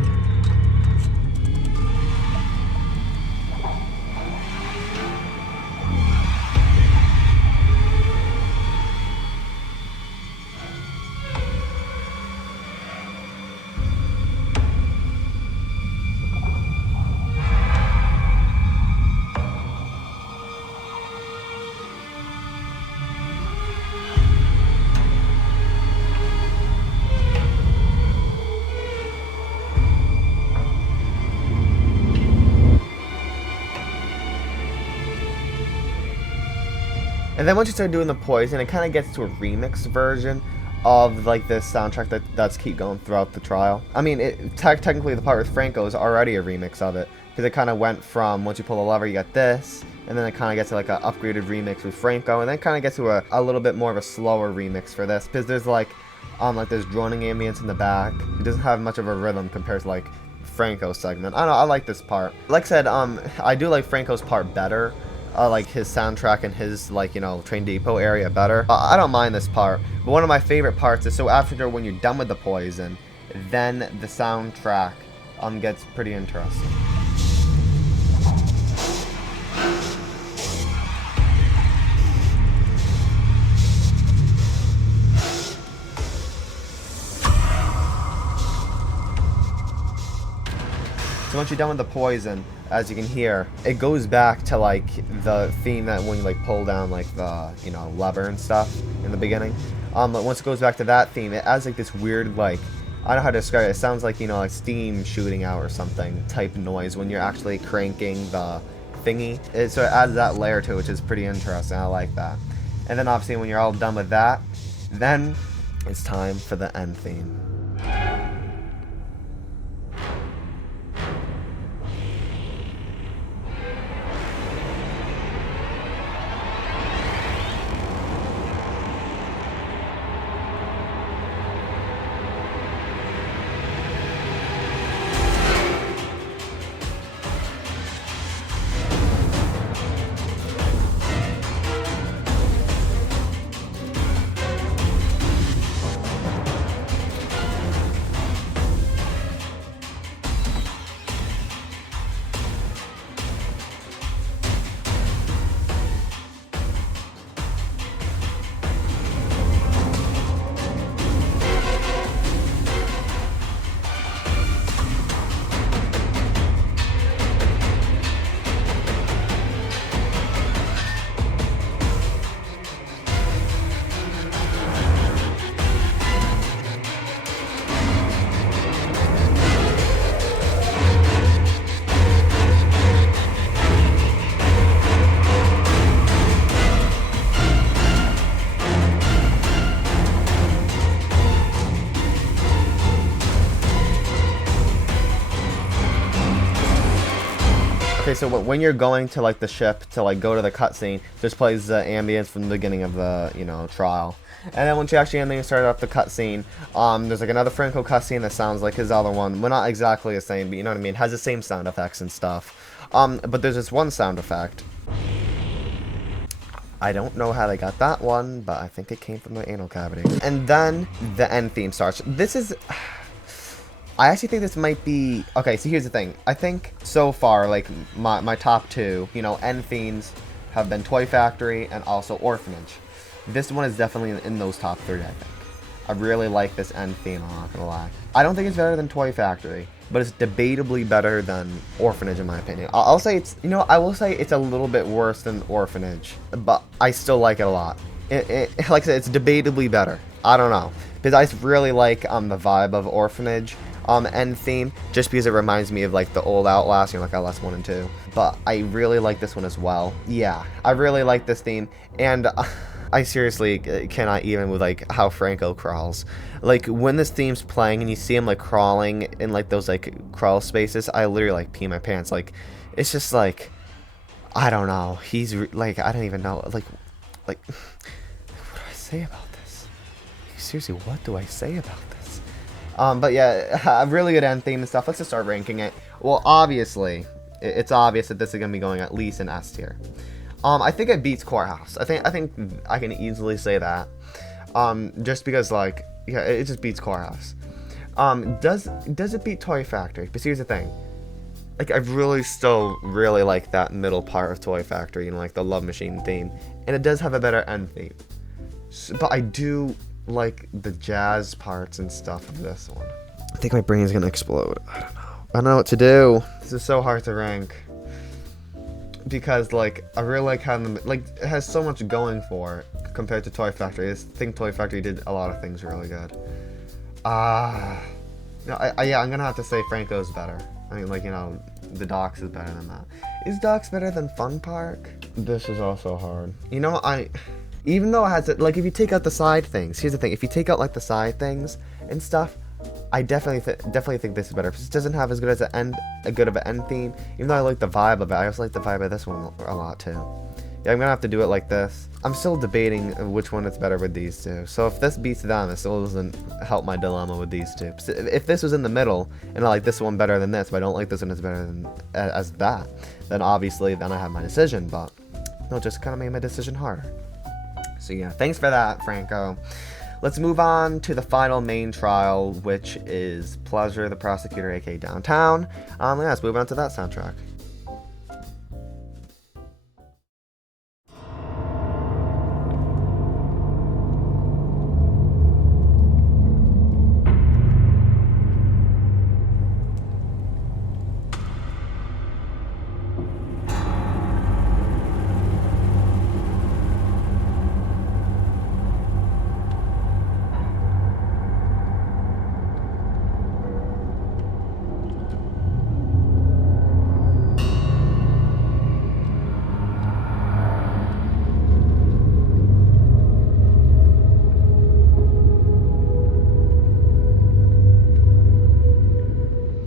And then once you start doing the poison, it kind of gets to a remix version of like this soundtrack that's keep going throughout the trial. I mean, technically the part with Franco is already a remix of it, because it kind of went from once you pull the lever, you got this, and then it kind of gets to like an upgraded remix with Franco, and then kind of gets to a little bit more of a slower remix for this, because there's like there's droning ambience in the back. It doesn't have much of a rhythm compared to like Franco's segment. I don't know, I like this part. Like I said, I do like Franco's part better. Like his soundtrack and his like train depot area better. I don't mind this part, but one of my favorite parts is so after when you're done with the poison, then the soundtrack gets pretty interesting. So once you're done with the poison, as you can hear, it goes back to like the theme that when you like pull down like the lever and stuff in the beginning. But once it goes back to that theme, it adds like this weird like, I don't know how to describe it. It sounds like like steam shooting out or something type noise when you're actually cranking the thingy. So it adds that layer to it, which is pretty interesting. I like that. And then obviously when you're all done with that, then it's time for the end theme. Okay, so when you're going to like the ship to like go to the cutscene, this plays the ambience from the beginning of the trial. And then once you actually end, then you start off the cutscene. There's like another Franco cutscene that sounds like his other one. Well, not exactly the same, but you know what I mean. It has the same sound effects and stuff. But there's this one sound effect. I don't know how they got that one, but I think it came from the anal cavity. And then the end theme starts. This is... I actually think this might be... Okay, so here's the thing. I think so far, like, my top two, end themes have been Toy Factory and also Orphanage. This one is definitely in those top three, I think. I really like this end theme, I'm not gonna lie. I don't think it's better than Toy Factory, but it's debatably better than Orphanage in my opinion. I'll say it's, you know, I will say it's a little bit worse than Orphanage, but I still like it a lot. Like I said, it's debatably better. I don't know, because I really like the vibe of Orphanage end theme, just because it reminds me of like the old Outlast, you know, like Outlast 1 and 2. But I really like this one as well. Yeah, I really like this theme, and I seriously cannot even with like how Franco crawls. Like when this theme's playing and you see him like crawling in like those like crawl spaces, I literally like pee my pants. Like it's just like, I don't know. He's like, I don't even know. Like what do I say about this? Seriously, what do I say about this? But yeah, a really good end theme and stuff. Let's just start ranking it. Well, obviously, it's obvious that this is gonna be going at least in S tier. I think it beats Courthouse. I think I can easily say that. Just because like, yeah, it just beats Courthouse. Does it beat Toy Factory? But here's the thing. Like, I really still really like that middle part of Toy Factory, you know, like the Love Machine theme. And it does have a better end theme. But I do like the jazz parts and stuff of this one. I think my brain is gonna explode. I don't know. I don't know what to do. This is so hard to rank. Because like I really like how like it has so much going for it compared to Toy Factory. I think Toy Factory did a lot of things really good. No, yeah, I'm gonna have to say Franco's better. I mean, like, you know, the Docks is better than that. Is Docks better than Fun Park? This is also hard. You know, even though it has like, if you take out the side things, here's the thing: if you take out like the side things and stuff, I definitely think this is better. Because it doesn't have as good as a good of an end theme. Even though I like the vibe of it, I also like the vibe of this one a lot too. Yeah, I'm gonna have to do it like this. I'm still debating which one is better with these two. So if this beats them, it still doesn't help my dilemma with these two. If this was in the middle and I like this one better than this, but I don't like this one as better than as that, then obviously then I have my decision. But no, just kind of made my decision harder. So yeah, thanks for that, Franco. Let's move on to the final main trial, which is Pleasure the Prosecutor, aka Downtown. Yeah, let's move on to that soundtrack.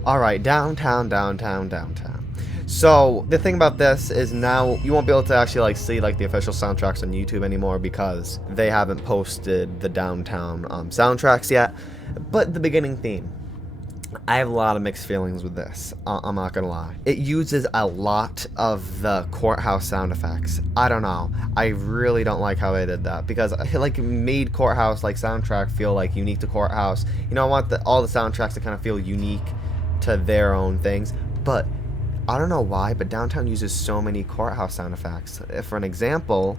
Alright, downtown. So, the thing about this is now you won't be able to actually like see like the official soundtracks on YouTube anymore because they haven't posted the downtown soundtracks yet. But the beginning theme, I have a lot of mixed feelings with this, I'm not gonna lie. It uses a lot of the courthouse sound effects. I don't know, I really don't like how they did that, because it like made courthouse like soundtrack feel like unique to courthouse. You know, I want all the soundtracks to kind of feel unique to their own things, but I don't know why, but Downtown uses so many courthouse sound effects. For an example,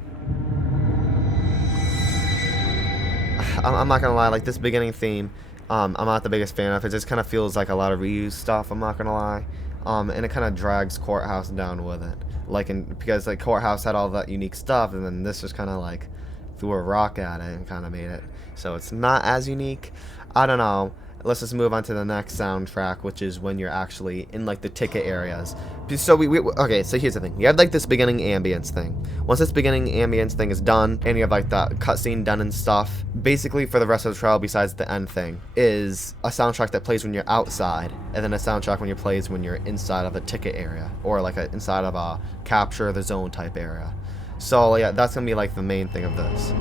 I'm not gonna lie, like this beginning theme, I'm not the biggest fan of. It just kind of feels like a lot of reused stuff, I'm not gonna lie. And it kind of drags Courthouse down with it. Because like Courthouse had all that unique stuff, and then this just kind of like threw a rock at it and kind of made it so it's not as unique. I don't know. Let's just move on to the next soundtrack, which is when you're actually in like the ticket areas. So okay, so here's the thing. You have like this beginning ambience thing. Once this beginning ambience thing is done, and you have like that cutscene done and stuff, basically for the rest of the trial, besides the end thing, is a soundtrack that plays when you're outside, and then a soundtrack when you plays when you're inside of a ticket area, or like inside of a capture the zone type area. So yeah, that's gonna be like the main thing of this.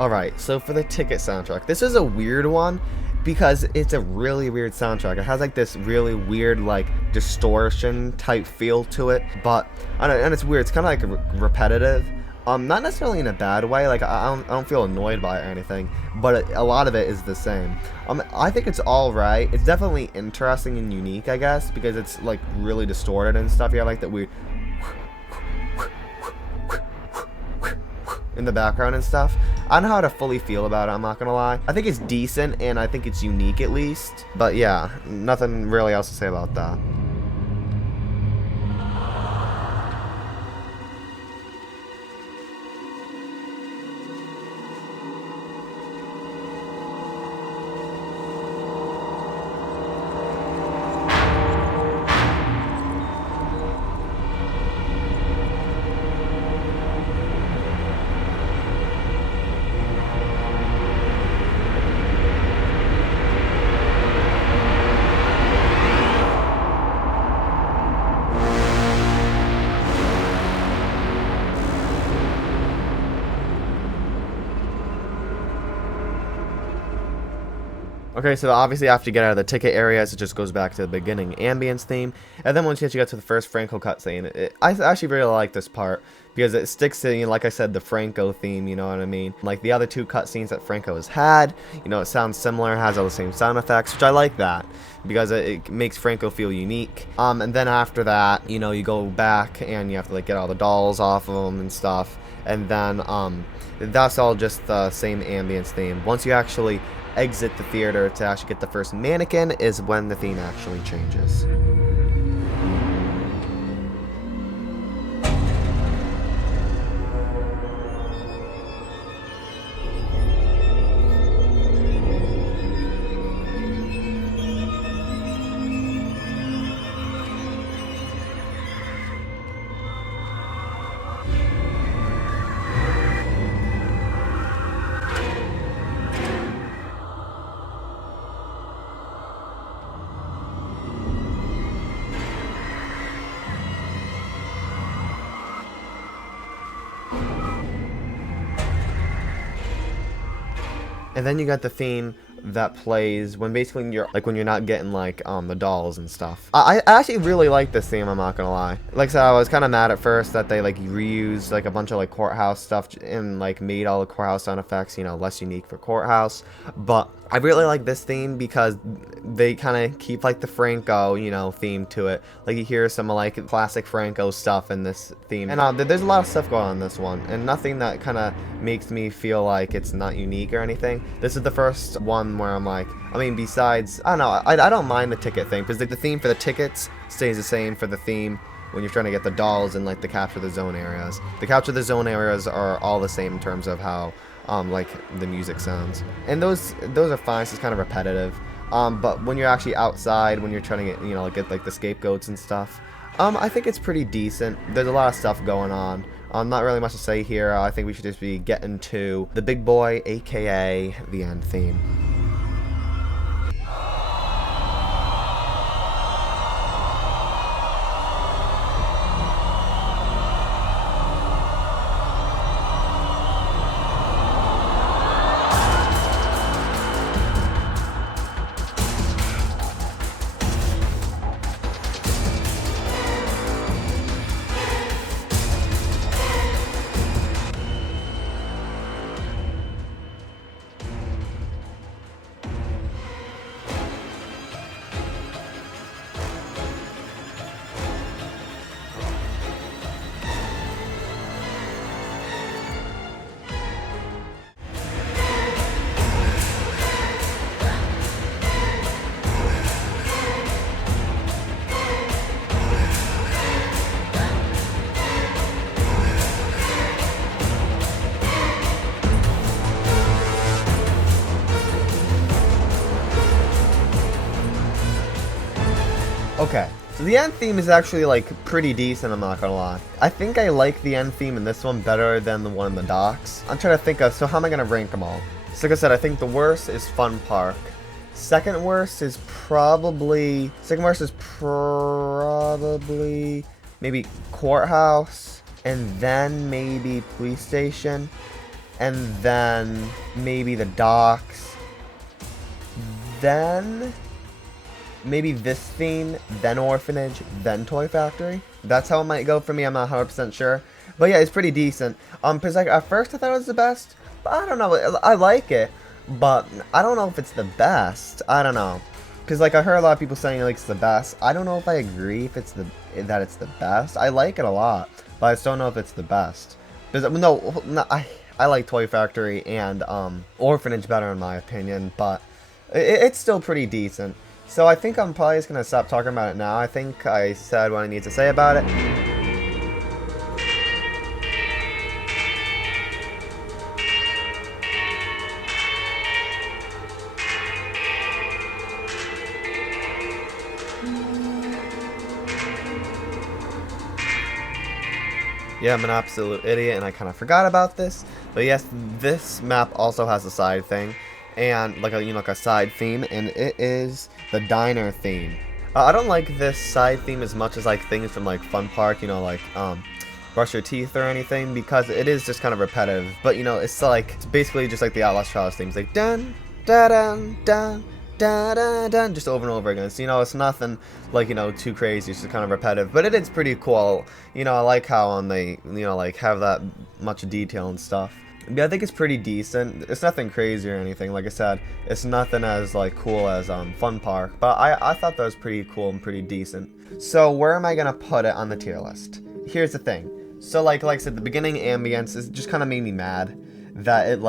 Alright, so for the ticket soundtrack, this is a weird one. because it's a really weird soundtrack. It has like this really weird like distortion type feel to it, but and it's weird. It's kind of like repetitive. Not necessarily in a bad way. Like I don't feel annoyed by it or anything, but a lot of it is the same. I think it's all right. It's definitely interesting and unique, I guess, because it's like really distorted and stuff. You have like that weird in the background and stuff. I don't know how to fully feel about it, I'm not gonna lie. I think it's decent and I think it's unique at least. But yeah, nothing really else to say about that. Okay, so obviously after you get out of the ticket areas, it just goes back to the beginning ambience theme. And then once you get to the first Franco cutscene, I actually really like this part because it sticks to, you know, like I said, the Franco theme, you know what I mean? Like the other two cutscenes that Franco has had, you know, it sounds similar, has all the same sound effects, which I like that because it makes Franco feel unique. And then after that, you know, you go back and you have to like get all the dolls off of them and stuff. And then that's all just the same ambience theme. Once you actually exit the theater to actually get the first mannequin is when the theme actually changes. And then you got the theme that plays when basically when you're not getting like the dolls and stuff. I actually really like this theme, I'm not gonna lie. Like I said, I was kind of mad at first that they like reused like a bunch of like courthouse stuff and like made all the courthouse sound effects, you know, less unique for courthouse. But I really like this theme because they kind of keep like the Franco, you know, theme to it. Like you hear some like classic Franco stuff in this theme, and there's a lot of stuff going on in this one, and nothing that kind of makes me feel like it's not unique or anything. This is the first one where I'm like, I mean, besides, I don't know, I don't mind the ticket thing because the theme for the tickets stays the same for the theme when you're trying to get the dolls and like the capture the zone areas. The capture the zone areas are all the same in terms of how like the music sounds, and those are fine. It's just kind of repetitive. But when you're actually outside, when you're trying to get, you know, get like the scapegoats and stuff, I think it's pretty decent. There's a lot of stuff going on. Not really much to say here. I think we should just be getting to the big boy, aka the end theme. Okay, so the end theme is actually like pretty decent, I'm not gonna lie. I think I like the end theme in this one better than the one in the docks. I'm trying to think of, so how am I gonna rank them all? So like I said, I think the worst is Fun Park. Second worst is probably maybe Courthouse, and then maybe Police Station, and then maybe the docks. then maybe this theme, then Orphanage, then Toy Factory. That's how it might go for me. I'm not 100% sure. But yeah, it's pretty decent. Because like at first I thought it was the best, but I don't know. I like it, but I don't know if it's the best. I don't know. Because like I heard a lot of people saying like it's the best. I don't know if I agree if it's that it's the best. I like it a lot, but I just don't know if it's the best. Because no, I like Toy Factory and Orphanage better in my opinion, but it's still pretty decent. So I think I'm probably just going to stop talking about it now. I think I said what I need to say about it. Yeah, I'm an absolute idiot and I kind of forgot about this. But yes, this map also has a side thing. And like a side theme, and it is the diner theme. I don't like this side theme as much as like things from like Fun Park, like brush your teeth or anything, because it is just kind of repetitive. But it's basically just like the Outlast Trials themes, like dun da dun dun da da dun, just over and over again. So it's nothing like too crazy. It's just kind of repetitive, but it is pretty cool. I like how they like have that much detail and stuff. Yeah, I think it's pretty decent. It's nothing crazy or anything. Like I said, it's nothing as like cool as Fun Park, but I thought that was pretty cool and pretty decent. So where am I gonna put it on the tier list? Here's the thing. So like I said, the beginning ambience is just kind of made me mad that it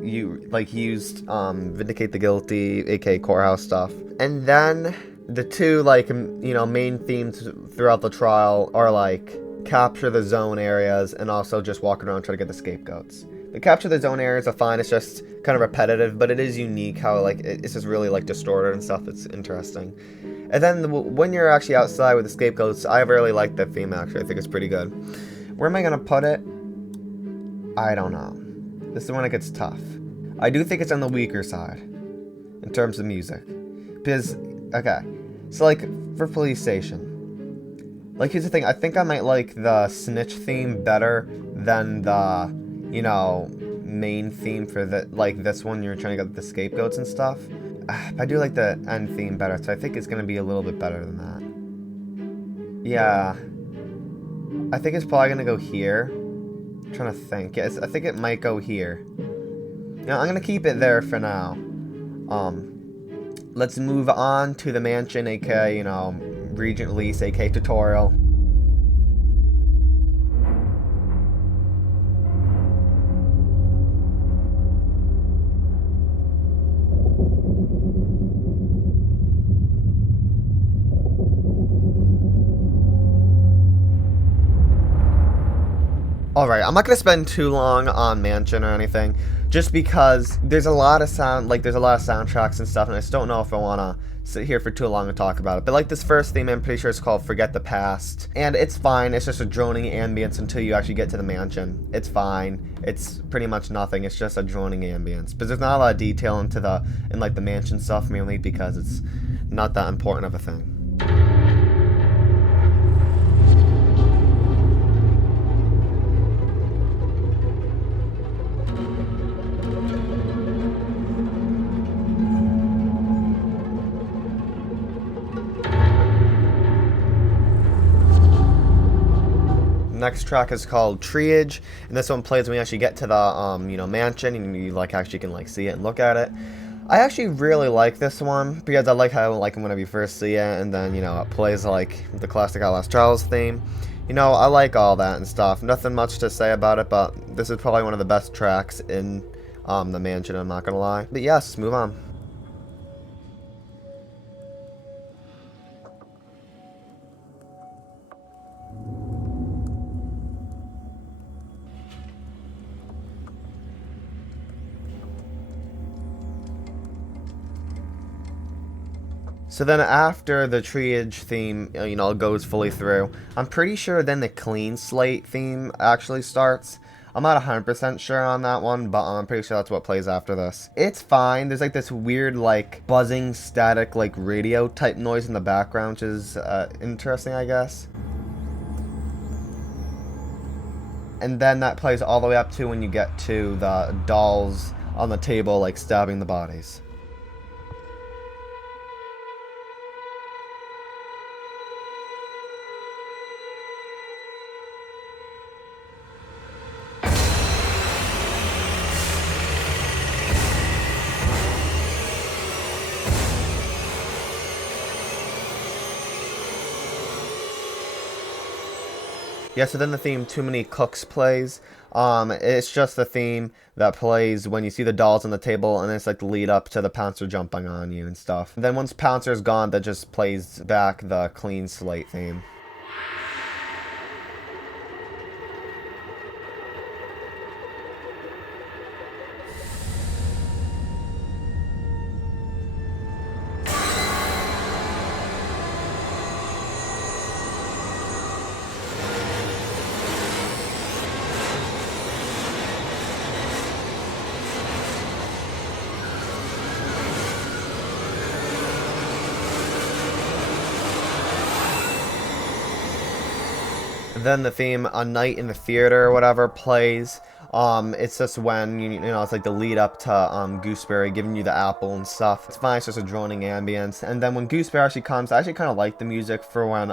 used Vindicate the Guilty, aka Courthouse stuff, and then the two main themes throughout the trial are like capture the zone areas and also just walk around trying to get the scapegoats. The capture the zone areas are fine, it's just kind of repetitive, but it is unique how it's just really distorted and stuff. It's interesting. And then when you're actually outside with the scapegoats, I really like that theme actually. I think it's pretty good. Where am I gonna put it? I don't know. This is when it gets tough. I do think it's on the weaker side in terms of music. Because, okay, so for Police Station, here's the thing, I think I might like the Snitch theme better than the main theme for this one. You're trying to get the scapegoats and stuff. I do like the end theme better, so I think it's gonna be a little bit better than that. Yeah, I think it's probably gonna go here. I'm trying to think. Yeah, I think it might go here. I'm gonna keep it there for now. Let's move on to the mansion, aka Regent Release, aka tutorial. Alright, I'm not going to spend too long on Mansion or anything, just because there's a lot of there's a lot of soundtracks and stuff, and I just don't know if I want to sit here for too long and talk about it. But this first theme, I'm pretty sure it's called Forget the Past, and it's fine. It's just a droning ambience until you actually get to the mansion. It's fine. It's pretty much nothing. It's just a droning ambience, but there's not a lot of detail into the mansion stuff, mainly because it's not that important of a thing. Next track is called Triage, and this one plays when you actually get to the mansion and you actually can see it and look at it. I actually really like this one because I like how whenever you first see it, and then it plays the classic Outlast Trials theme. I like all that and stuff. Nothing much to say about it, but this is probably one of the best tracks in the mansion, I'm not gonna lie. But yes, let's move on. So then after the triage theme, goes fully through, I'm pretty sure then the clean slate theme actually starts. I'm not 100% sure on that one, but I'm pretty sure that's what plays after this. It's fine. There's this weird buzzing static radio type noise in the background, which is interesting, I guess. And then that plays all the way up to when you get to the dolls on the table stabbing the bodies. Yeah, so then the theme Too Many Cooks plays. It's just the theme that plays when you see the dolls on the table, and it's like the lead up to the Pouncer jumping on you and stuff. And then once Pouncer's gone, that just plays back the Clean Slate theme. Then the theme A Night in the Theater or whatever plays. It's just when, you know, it's like the lead up to Gooseberry giving you the apple and stuff. It's fine, it's just a droning ambience. And then when Gooseberry actually comes, I actually kind of like the music for when,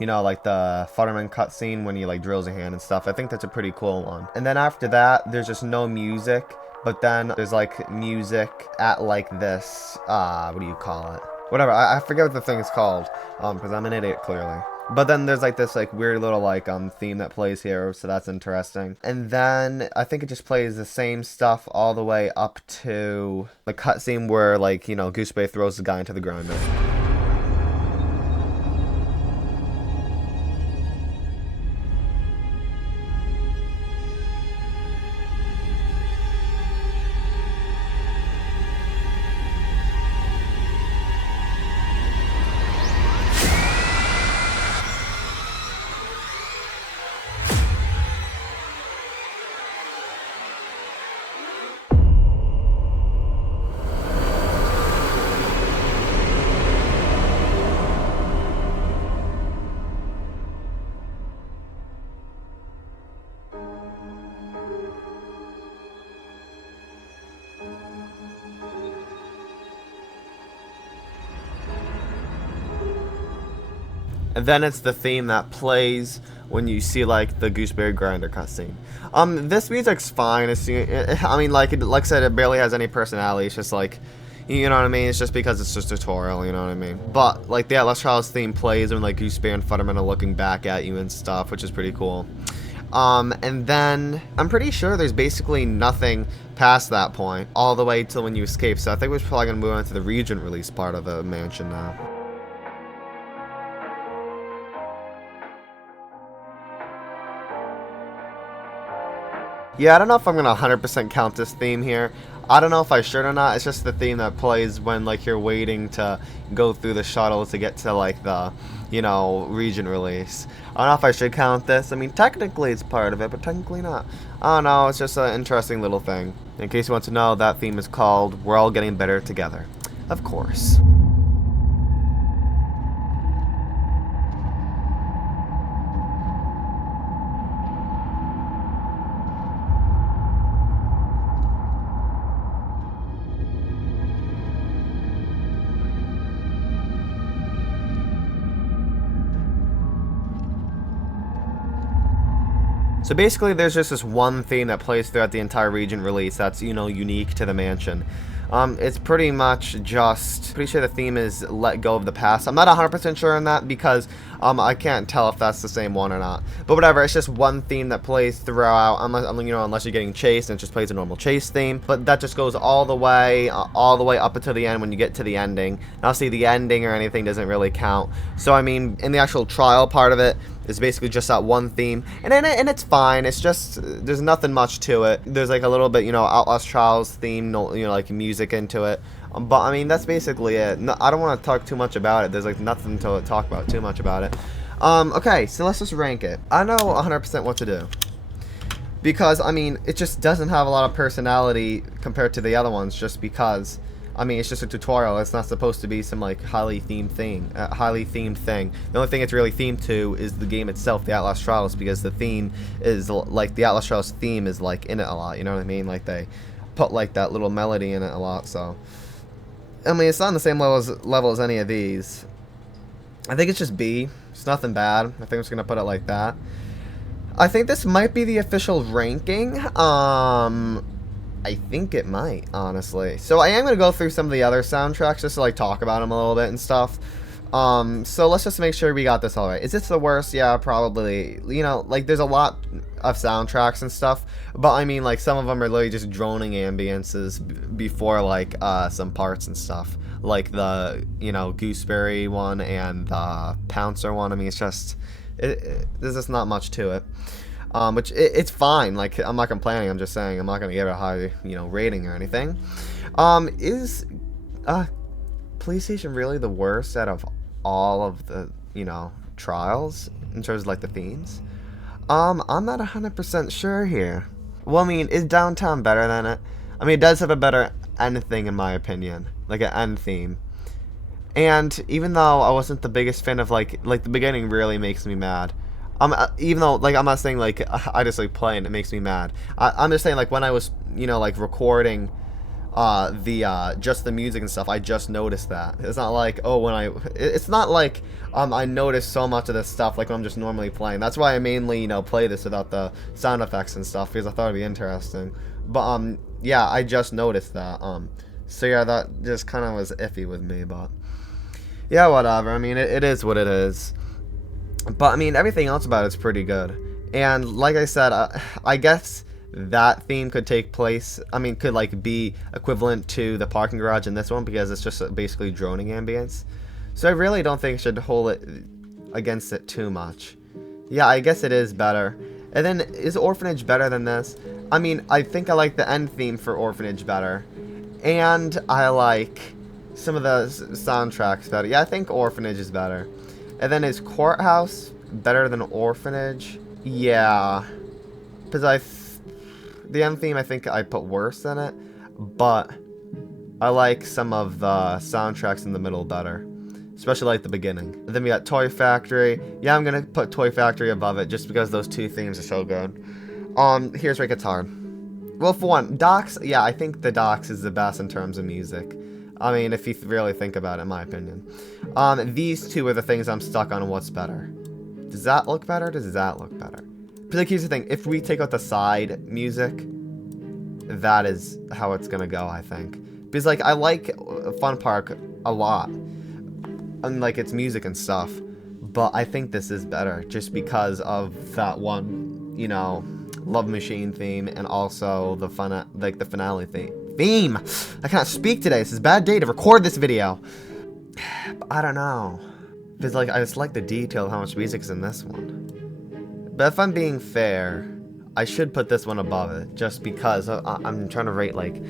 you know, like the Futterman cutscene when he like drills a hand and stuff. I think that's a pretty cool one. And then after that, there's just no music. But then there's like music at like this, what do you call it? Whatever, I forget what the thing is called, because I'm an idiot clearly. But then there's like this like weird little like theme that plays here, so that's interesting. And then I think it just plays the same stuff all the way up to the cutscene where like, you know, Gooseberry throws the guy into the grinder. And then it's the theme that plays when you see like the Gooseberry Grinder cutscene. This music's fine. I mean, like I said, it barely has any personality. It's just like, you know what I mean? It's just because it's just a tutorial, you know what I mean? But like the Outlast Trials theme plays when like Gooseberry and Futterman are looking back at you and stuff, which is pretty cool. And then I'm pretty sure there's basically nothing past that point, all the way till when you escape. So I think we're probably gonna move on to the region release part of the mansion now. Yeah, I don't know if I'm gonna 100% count this theme here. I don't know if I should or not. It's just the theme that plays when like you're waiting to go through the shuttle to get to like the, you know, region release. I don't know if I should count this. I mean, technically it's part of it, but technically not. I don't know. It's just an interesting little thing. In case you want to know, that theme is called "We're All Getting Better Together." Of course. So basically there's just this one theme that plays throughout the entire region release that's, you know, unique to the mansion. It's pretty much just, pretty sure the theme is Let Go of the Past. I'm not 100% sure on that because I can't tell if that's the same one or not. But whatever, it's just one theme that plays throughout, unless you're getting chased, and it just plays a normal chase theme. But that just goes all the way up until the end when you get to the ending. And obviously the ending or anything doesn't really count. So I mean, in the actual trial part of it, it's basically just that one theme, and it's fine. It's just, there's nothing much to it. There's like a little bit, you know, Outlast Trials theme, you know, like music into it. But I mean, that's basically it. No, I don't want to talk too much about it. There's like nothing to talk about too much about it. Okay, so let's just rank it. I know 100% what to do. Because, I mean, it just doesn't have a lot of personality compared to the other ones, just because, I mean, it's just a tutorial. It's not supposed to be some, like, highly themed thing. The only thing it's really themed to is the game itself, the Outlast Trials, because the theme is, like, the Outlast Trials theme is, like, in it a lot, you know what I mean? Like, they put, like, that little melody in it a lot, so. I mean, it's not on the same level as any of these. I think it's just B. It's nothing bad. I think I'm just gonna put it like that. I think this might be the official ranking. I think it might, honestly. So I am gonna go through some of the other soundtracks just to like talk about them a little bit and stuff. So let's just make sure we got this all right. Is this the worst? Yeah, probably. You know, like, there's a lot of soundtracks and stuff, but I mean, like, some of them are literally just droning ambiences before, like, some parts and stuff. Like the, you know, Gooseberry one and the Pouncer one. I mean, it's just, there's just not much to it. Which, it's fine. Like, I'm not complaining. I'm just saying I'm not going to give it a high, you know, rating or anything. Is, PlayStation really the worst out of all of the, you know, trials in terms of, like, the themes? I'm not 100% sure here. Well, I mean, is Downtown better than it? I mean, it does have a better end thing, in my opinion. Like, an end theme. And even though I wasn't the biggest fan of, like the beginning really makes me mad. Even though, like, I'm not saying, like, I just, like, play and it makes me mad. I'm just saying, like, when I was, you know, like, recording just the music and stuff, I just noticed that. It's not like, oh, it's not like, I noticed so much of this stuff, like, when I'm just normally playing. That's why I mainly, you know, play this without the sound effects and stuff, because I thought it'd be interesting. But, yeah, I just noticed that, so yeah, that just kind of was iffy with me, but, yeah, whatever. I mean, it is what it is. But, I mean, everything else about it's pretty good. And, like I said, I guess that theme could take place, I mean, could, like, be equivalent to the parking garage in this one, because it's just basically droning ambience. So I really don't think I should hold it against it too much. Yeah, I guess it is better. And then, is Orphanage better than this? I mean, I think I like the end theme for Orphanage better. And I like some of the soundtracks better. Yeah, I think Orphanage is better. And then, is Courthouse better than Orphanage? Yeah. Because the end theme, I think I put worse than it. But I like some of the soundtracks in the middle better. Especially like the beginning. And then we got Toy Factory. Yeah, I'm going to put Toy Factory above it just because those two themes are so good. Here's where it gets hard. Well, for one, Docks, yeah, I think the Docks is the best in terms of music. I mean, if you really think about it, in my opinion. These two are the things I'm stuck on what's better. Does that look better? Does that look better? But like, here's the thing. If we take out the side music, that is how it's gonna go, I think. Because, like, I like Fun Park a lot. And, like, its music and stuff. But I think this is better. Just because of that one, you know, Love Machine theme. And also the the finale theme. I cannot speak today. This is a bad day to record this video. But I don't know. Because, like, I just like the detail of how much music is in this one. But if I'm being fair, I should put this one above it. Just because I'm trying to rate, like,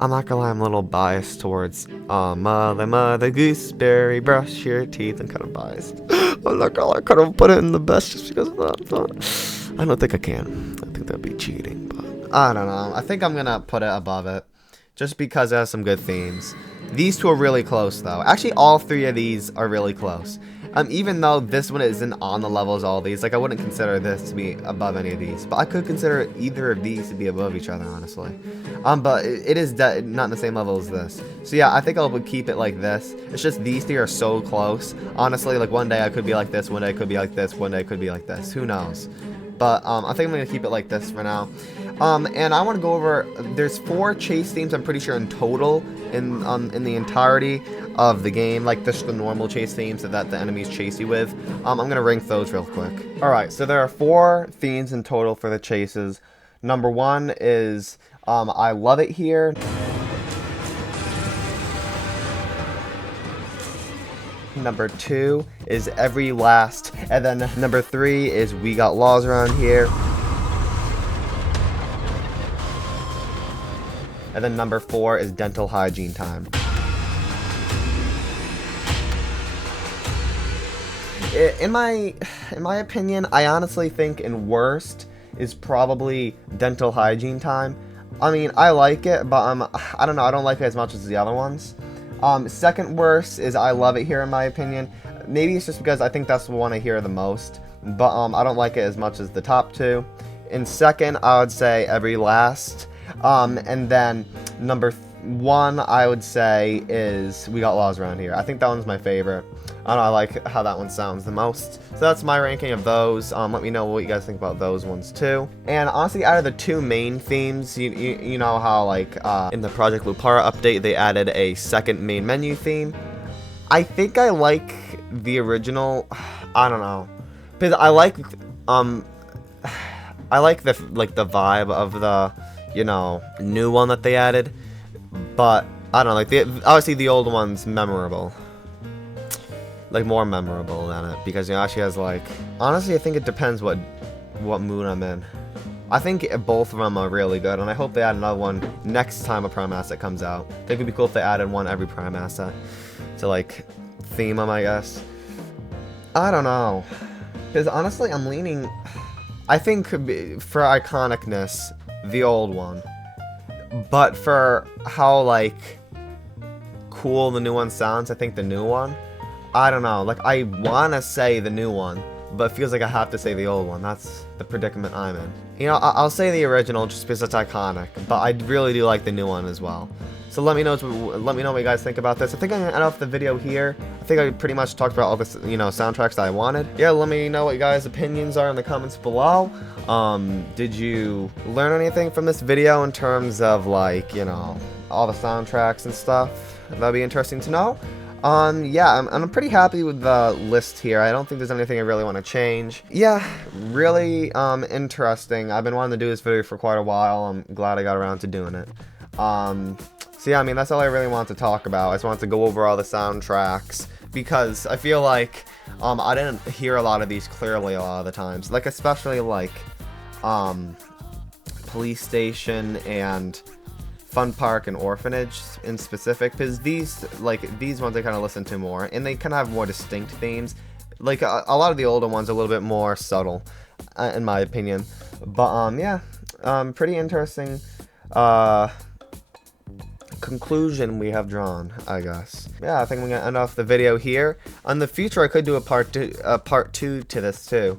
I'm not gonna lie, I'm a little biased towards, mother gooseberry, brush your teeth. I'm kind of biased. I'm not gonna lie, I could have put it in the best just because of that. But I don't think I can. I think that'd be cheating, but I don't know. I think I'm gonna put it above it. Just because it has some good themes. These two are really close, though. Actually, all three of these are really close. Even though this one isn't on the level as all these, like, I wouldn't consider this to be above any of these, but I could consider either of these to be above each other, honestly. But it is not in the same level as this. So yeah, I think I would keep it like this. It's just these three are so close. Honestly, like, one day I could be like this, one day I could be like this, one day I could be like this. Who knows? But I think I'm gonna keep it like this for now. And I want to go over. There's 4 chase themes, I'm pretty sure, in total in the entirety of the game, like just the normal chase themes that the enemies chase you with. I'm gonna rank those real quick. All right, so there are 4 themes in total for the chases. Number 1 is I Love It Here. Number 2 is Every Last, and then number 3 is We Got Laws Around Here. And then number 4 is Dental Hygiene Time. In my opinion, I honestly think in worst is probably Dental Hygiene Time. I mean, I like it, but I don't know, I don't like it as much as the other ones. Second worst is I Love It Here, in my opinion. Maybe it's just because I think that's the one I hear the most, but I don't like it as much as the top 2. In second, I would say Every Last. And then number 1, I would say, is We Got Laws Around Here. I think that one's my favorite. I don't know, I like how that one sounds the most. So that's my ranking of those. Let me know what you guys think about those ones too. And honestly, out of the 2 main themes, you know how, like, in the Project Lupara update, they added a second main menu theme. I think I like the original. I don't know, because I like the vibe of the, you know, new one that they added, but I don't know, like obviously the old one's memorable, like more memorable than it, because you know she has like, honestly I think it depends what mood I'm in. I think both of them are really good, and I hope they add another one next time a Prime asset comes out. I think it'd be cool if they added one every Prime asset to like theme them, I guess. I don't know, because honestly I'm leaning, I think for iconicness, the old one, but for how like cool the new one sounds, I think the new one. I don't know, like I wanna say the new one, but it feels like I have to say the old one. That's the predicament I'm in. You know, I'll say the original just because it's iconic, but I really do like the new one as well. So let me know what you guys think about this. I think I'm gonna end off the video here. I think I pretty much talked about all the, you know, soundtracks that I wanted. Yeah, let me know what you guys' opinions are in the comments below. Did you learn anything from this video in terms of like, you know, all the soundtracks and stuff? That'd be interesting to know. Yeah, I'm pretty happy with the list here. I don't think there's anything I really want to change. Yeah, really interesting. I've been wanting to do this video for quite a while. I'm glad I got around to doing it. So yeah, I mean, that's all I really want to talk about. I just wanted to go over all the soundtracks because I feel like I didn't hear a lot of these clearly a lot of the times. Like, especially like Police Station and Fun Park and Orphanage in specific, because these ones I kind of listen to more, and they kind of have more distinct themes. Like a lot of the older ones are a little bit more subtle, in my opinion. But yeah, pretty interesting conclusion we have drawn, I guess. Yeah, I think I'm gonna end off the video here. On the future, I could do a part two to this too.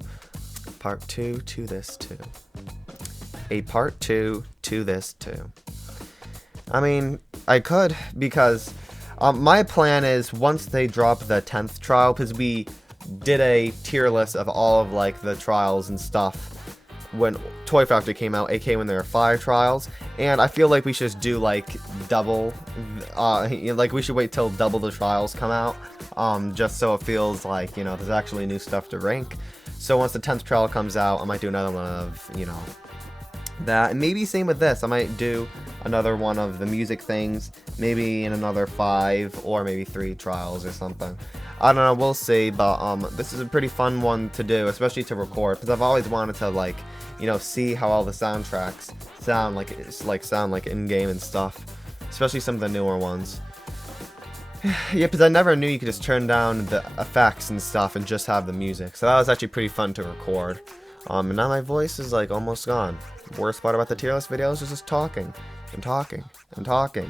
Part two to this too. A part two to this too. I mean, I could, because my plan is once they drop the 10th trial, because we did a tier list of all of like the trials and stuff when Toy Factory came out, aka when there were 5 trials, and I feel like we should just do like double, like we should wait till double the trials come out, just so it feels like, you know, there's actually new stuff to rank. So once the 10th trial comes out, I might do another one of, you know, that, and maybe same with this. I might do another one of the music things, maybe in another 5 or maybe 3 trials or something. I don't know, we'll see, but this is a pretty fun one to do, especially to record, because I've always wanted to, like, you know, see how all the soundtracks sound like in-game and stuff, especially some of the newer ones. Yeah, because I never knew you could just turn down the effects and stuff and just have the music, so that was actually pretty fun to record. And now my voice is like almost gone. Worst part about the tier list videos is just talking and talking and talking.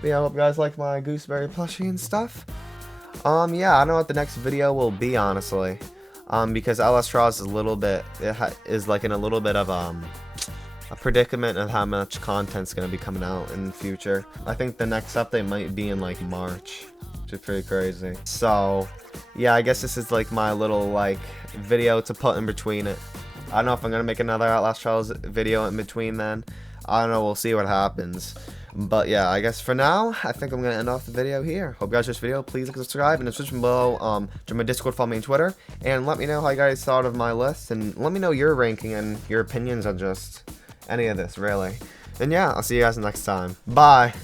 But yeah, I hope you guys like my gooseberry plushie and stuff. Yeah, I don't know what the next video will be, honestly. Because Outlast Trials is a little bit, is like in a little bit of a predicament of how much content's gonna be coming out in the future. I think the next update might be in like March, which is pretty crazy. So yeah, I guess this is like my little like video to put in between it. I don't know if I'm gonna make another Outlast Trials video in between then. I don't know, we'll see what happens. But yeah, I guess for now, I think I'm gonna end off the video here. Hope you guys enjoyed this video. Please like and subscribe, and description below, join my Discord, follow me on Twitter, and let me know how you guys thought of my list, and let me know your ranking and your opinions on just any of this, really. And yeah, I'll see you guys next time. Bye!